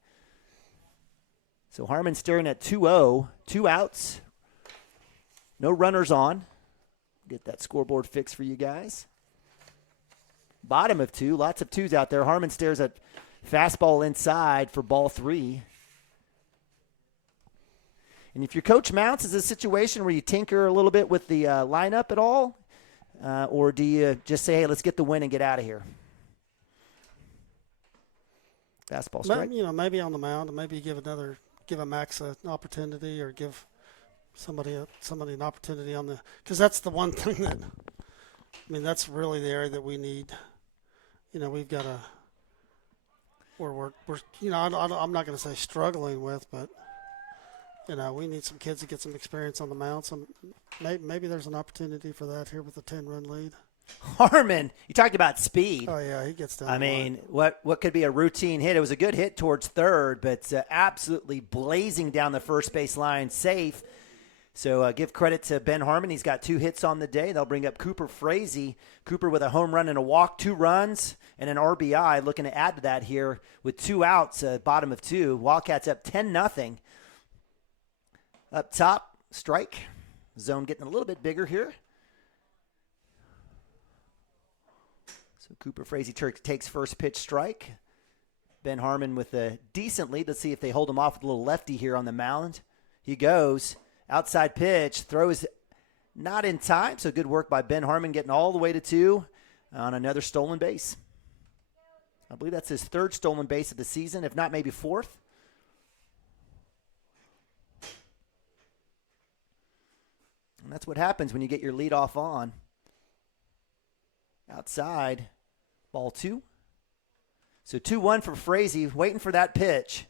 So Harmon staring at 2-0, 2 outs, no runners on. Get that scoreboard fixed for you guys. Bottom of 2, lots of 2s out there. Harmon stares at fastball inside for ball 3. And if your coach mounts, is it a situation where you tinker a little bit with the lineup at all? Or do you just say, hey, let's get the win and get out of here? Fastball strike. Maybe on the mound, and maybe give a Max an opportunity, or give somebody an opportunity on the, because that's the one thing that, that's really the area that we need. We've got we're I'm not going to say struggling with, but we need some kids to get some experience on the mound. So maybe there's an opportunity for that here with a 10-run lead. Harmon, you talked about speed. Oh, yeah, he gets down. What could be a routine hit? It was a good hit towards third, but absolutely blazing down the first base line, safe. So give credit to Ben Harmon. He's got 2 hits on the day. They'll bring up Cooper Frazee. Cooper with a home run and a walk, 2 runs, and an RBI. Looking to add to that here with 2 outs, bottom of 2. Wildcats up 10-0. Up top, strike. Zone getting a little bit bigger here. So Cooper Frazee takes first pitch strike. Ben Harmon with a decent lead. Let's see if they hold him off with a little lefty here on the mound. He goes. Outside pitch. Throws not in time. So good work by Ben Harmon getting all the way to 2 on another stolen base. I believe that's his 3rd stolen base of the season, if not maybe 4th. And that's what happens when you get your leadoff on. Outside, ball 2. So 2-1 for Frazee, waiting for that pitch.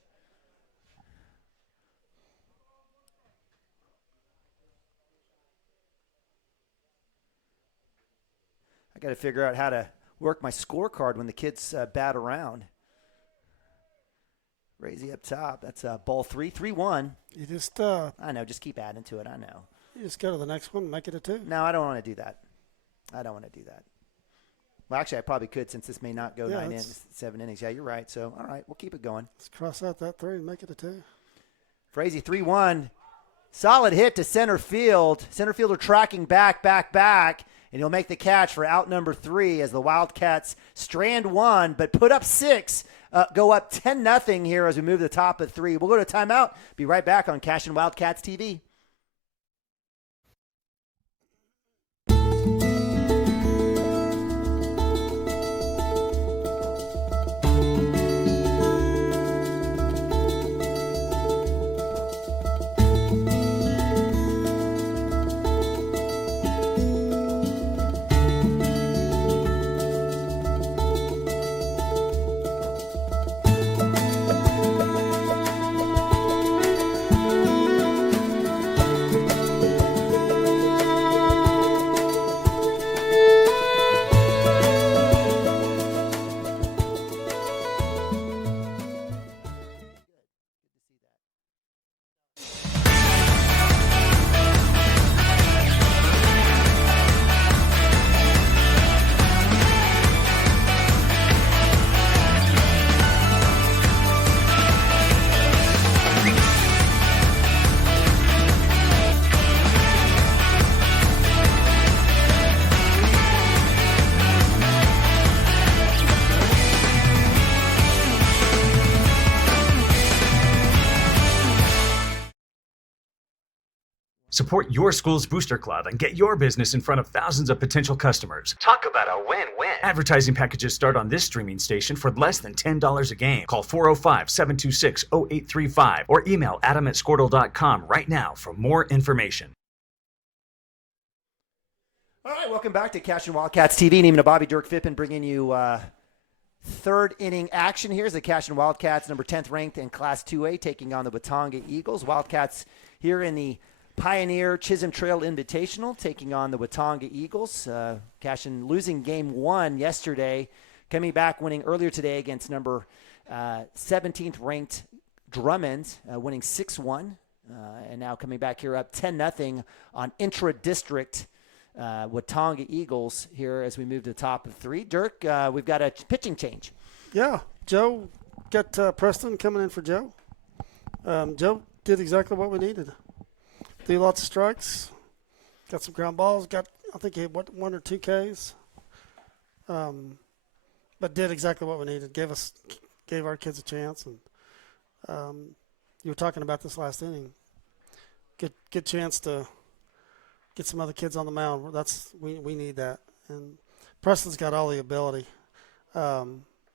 I got to figure out how to work my scorecard when the kids bat around. Frazee up top. That's ball 3, 3-1. You just I know, just keep adding to it. I know. You just go to the next one and make it a 2. No, I don't want to do that. Well, actually, I probably could, since this may not go 7 innings. Yeah, you're right. So, all right, we'll keep it going. Let's cross out that 3 and make it a 2. Frazee 3-1. Solid hit to center field. Center fielder tracking back, and he'll make the catch for out number 3 as the Wildcats strand 1, but put up 6. Go up 10-0 here as we move to the top of 3. We'll go to timeout. Be right back on Cashion Wildcats TV. Support your school's booster club and get your business in front of thousands of potential customers. Talk about a win-win. Advertising packages start on this streaming station for less than $10 a game. Call 405-726-0835 or email adam@squirtle.com right now for more information. All right, welcome back to Cashion Wildcats TV. Neiman and Bobby, Dirk Fippen bringing you third inning action here as the Cashion Wildcats, number 10th ranked in Class 2A, taking on the Watonga Eagles. Wildcats here in the Pioneer Chisholm Trail Invitational, taking on the Watonga Eagles. Cashion losing game 1 yesterday, coming back winning earlier today against number 17th ranked Drummond, winning 6-1, and now coming back here up 10-0 on intra-district Watonga Eagles here as we move to the top of 3. Dirk, we've got a pitching change. Yeah, Joe got Preston coming in for Joe. Joe did exactly what we needed. Threw lots of strikes, got some ground balls, I think he had 1 or 2 Ks, but did exactly what we needed. Gave our kids a chance, and you were talking about this last inning. Good chance to get some other kids on the mound. We need that, and Preston's got all the ability.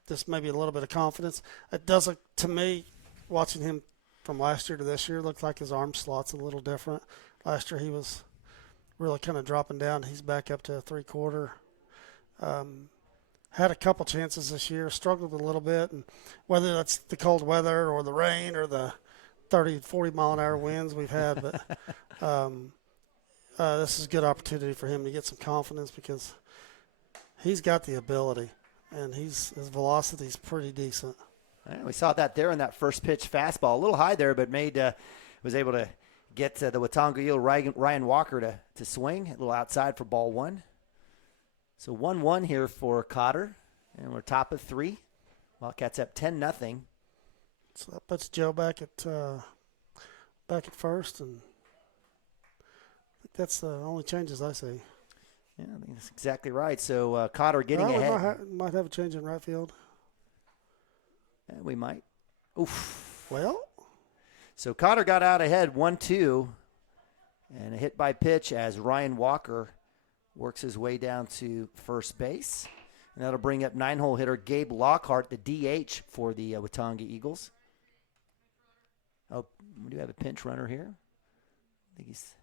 Just maybe a little bit of confidence. It does look to me, watching him from last year to this year, looks like his arm slot's a little different. Last year he was really kind of dropping down. He's back up to a 3/4. Had a couple chances this year, struggled a little bit, and whether that's the cold weather or the rain or the 30, 40 mile an hour winds we've had, but this is a good opportunity for him to get some confidence because he's got the ability and his velocity is pretty decent. Yeah, we saw that there in that first pitch fastball, a little high there, but was able to get the Watonga Eel Ryan Walker to swing a little outside for ball 1. So 1-1 here for Cotter, and we're top of 3. Wildcats up 10-0. So that puts Joe back at first, and I think that's the only changes I see. Yeah, I think that's exactly right. So Cotter getting ahead. Might have a change in right field. Yeah, we might. Oof. Well. So Cotter got out ahead 1-2, and a hit by pitch as Ryan Walker works his way down to first base. And that'll bring up 9-hole hitter Gabe Lockhart, the DH for the Watonga Eagles. Oh, we do have a pinch runner here. I think he's...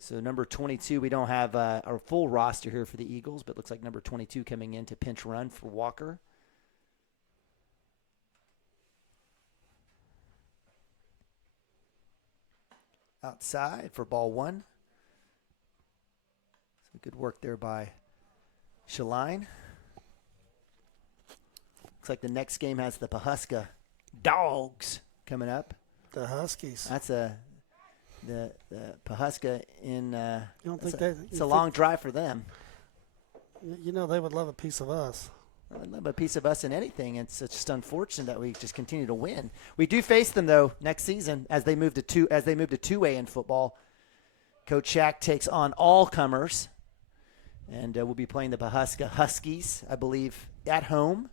So number 22, we don't have our full roster here for the Eagles, but looks like number 22 coming in to pinch run for Walker. Outside for ball 1. So good work there by Shaline. Looks like the next game has the Pawhuska Dogs coming up. The Huskies. That's the Pawhuska in. You don't think it's a long drive for them. You know they would love a piece of us. They love a piece of us in anything. It's just unfortunate that we just continue to win. We do face them though next season as they move to 2A in football. Coach Shack takes on all comers, and we'll be playing the Pawhuska Huskies, I believe, at home.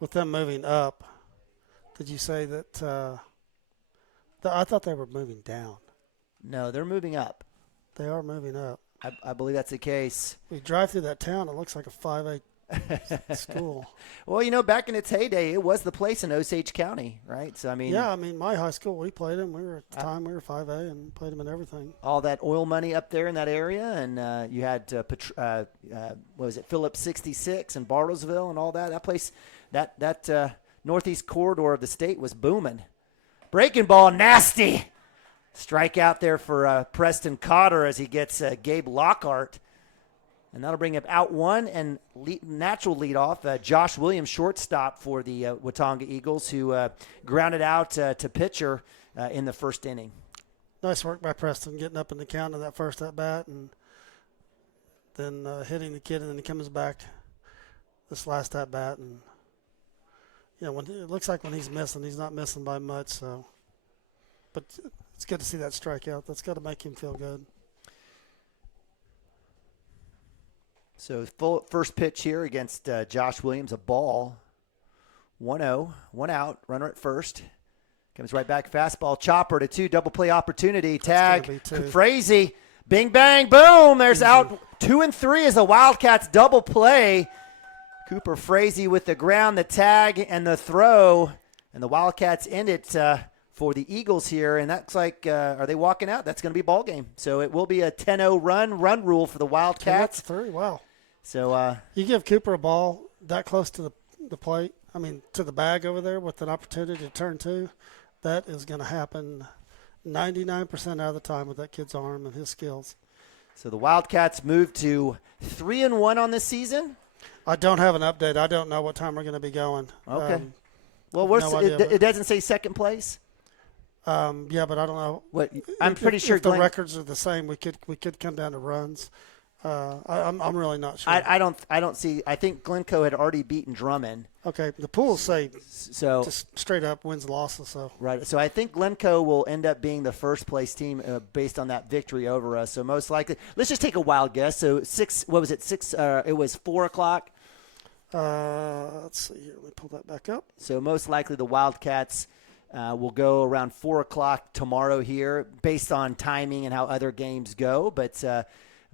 With them moving up, did you say that? I thought they were moving down. No, they're moving up. They are moving up. I believe that's the case. We drive through that town, it looks like a 5A school. Well, you know, back in its heyday, it was the place in Osage County, right? So, I mean. Yeah, I mean, my high school, we played them. At the time, we were 5A and played them in everything. All that oil money up there in that area, and you had, what was it, Phillips 66 and Bartlesville and all that. That place, that northeast corridor of the state was booming. Breaking ball, nasty. Strike out there for Preston Cotter as he gets Gabe Lockhart. And that'll bring up out 1 and natural leadoff. Josh Williams, shortstop for the Watonga Eagles, who grounded out to pitcher in the first inning. Nice work by Preston, getting up in the count of that first at-bat and then hitting the kid, and then he comes back this last at-bat. And, you know, when it looks like when he's missing, he's not missing by much. So, but it's good to see that strikeout. That's got to make him feel good. So first pitch here against Josh Williams, a ball. 1-0, 1 out, runner at first. Comes right back. Fastball chopper to 2. Double play opportunity. Tag. Frazee. Bing, bang, boom. There's out 2 and 3 as the Wildcats double play. Cooper Frazee with the ground, the tag, and the throw. And the Wildcats end it for the Eagles here. And that's like, are they walking out? That's going to be ball game. So it will be a 10-0 run rule for the Wildcats. 3, wow. So you give Cooper a ball that close to the plate, to the bag over there with an opportunity to turn 2, that is going to happen 99% out of the time with that kid's arm and his skills. So the Wildcats move to 3-1 on this season. I don't have an update. I don't know what time we're going to be going. Okay. It doesn't say second place. Yeah, but I don't know. I'm pretty sure if the records are the same. We could come down to runs. I'm really not sure. I don't see. I think Glencoe had already beaten Drummond. Okay, the pools say so. Just straight up wins losses. So right. So I think Glencoe will end up being the first place team based on that victory over us. So most likely, let's just take a wild guess. So 6. What was it? 6. It was 4:00. Let's see here. Let me pull that back up. So most likely the Wildcats will go around 4:00 tomorrow here, based on timing and how other games go. But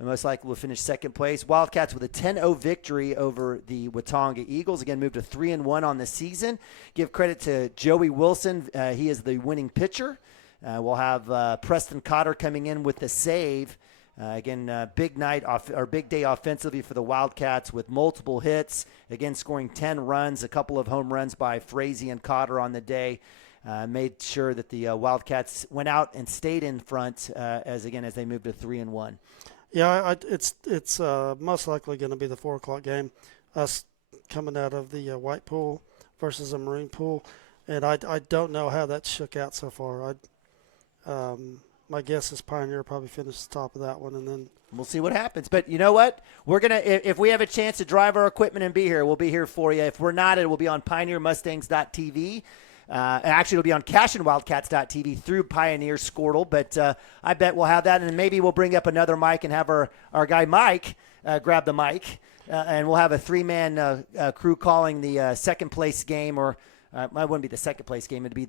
most likely we'll finish second place. Wildcats with a 10-0 victory over the Watonga Eagles. Again, moved to 3-1 on the season. Give credit to Joey Wilson. He is the winning pitcher. We'll have Preston Cotter coming in with the save. Big night or big day offensively for the Wildcats with multiple hits. Again, scoring 10 runs, a couple of home runs by Frazee and Cotter on the day. Made sure that the Wildcats went out and stayed in front as they moved to 3-1. Yeah, it's most likely going to be the 4:00 game. Us coming out of the white pool versus a maroon pool, and I don't know how that shook out so far. My guess is Pioneer probably finished the top of that one, and then we'll see what happens. But you know what? We're gonna if we have a chance to drive our equipment and be here, we'll be here for you. If we're not, it will be on PioneerMustangs.tv. Actually, it'll be on CashionWildcats.tv through Pioneer Squirtle, but I bet we'll have that, and maybe we'll bring up another mic and have our guy Mike grab the mic, and we'll have a 3-man crew calling the second place game, or it wouldn't be the second place game; it'd be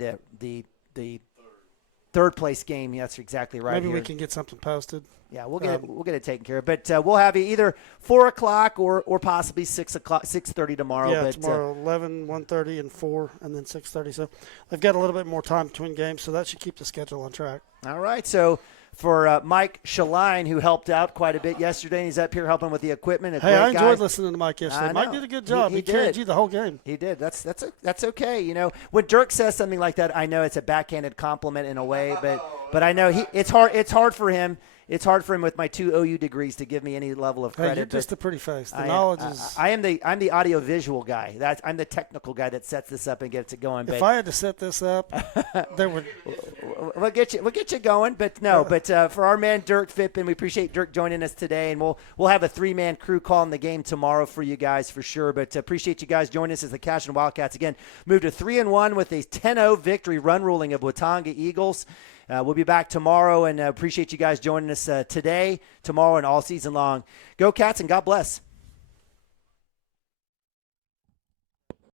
the third place game. That's exactly right. Maybe we can get something posted. Yeah, we'll get it taken care of. But we'll have you either 4:00 or possibly 6:30 tomorrow. Yeah, but, tomorrow 11, 1:30, and 4, and then 6:30. So they've got a little bit more time between games, so that should keep the schedule on track. All right. So for Mike Shaline, who helped out quite a bit yesterday, he's up here helping with the equipment. Hey, I enjoyed listening to Mike yesterday. Mike did a good job. He carried you the whole game. He did. That's okay. You know, when Dirk says something like that, I know it's a backhanded compliment in a way, but I know it's hard for him. It's hard for him with my 2 OU degrees to give me any level of credit. Hey, you're just a pretty face. The knowledge is. I'm the audio visual guy. I'm the technical guy that sets this up and gets it going. If I had to set this up, there would. We'll get you going. But no. But for our man Dirk Phippen, we appreciate Dirk joining us today, and we'll have a 3-man crew calling the game tomorrow for you guys for sure. But appreciate you guys joining us as the Cashion Wildcats again moved to 3-1 with a 10-0 victory run ruling of Watonga Eagles. We'll be back tomorrow, and appreciate you guys joining us today, tomorrow, and all season long. Go Cats, and God bless.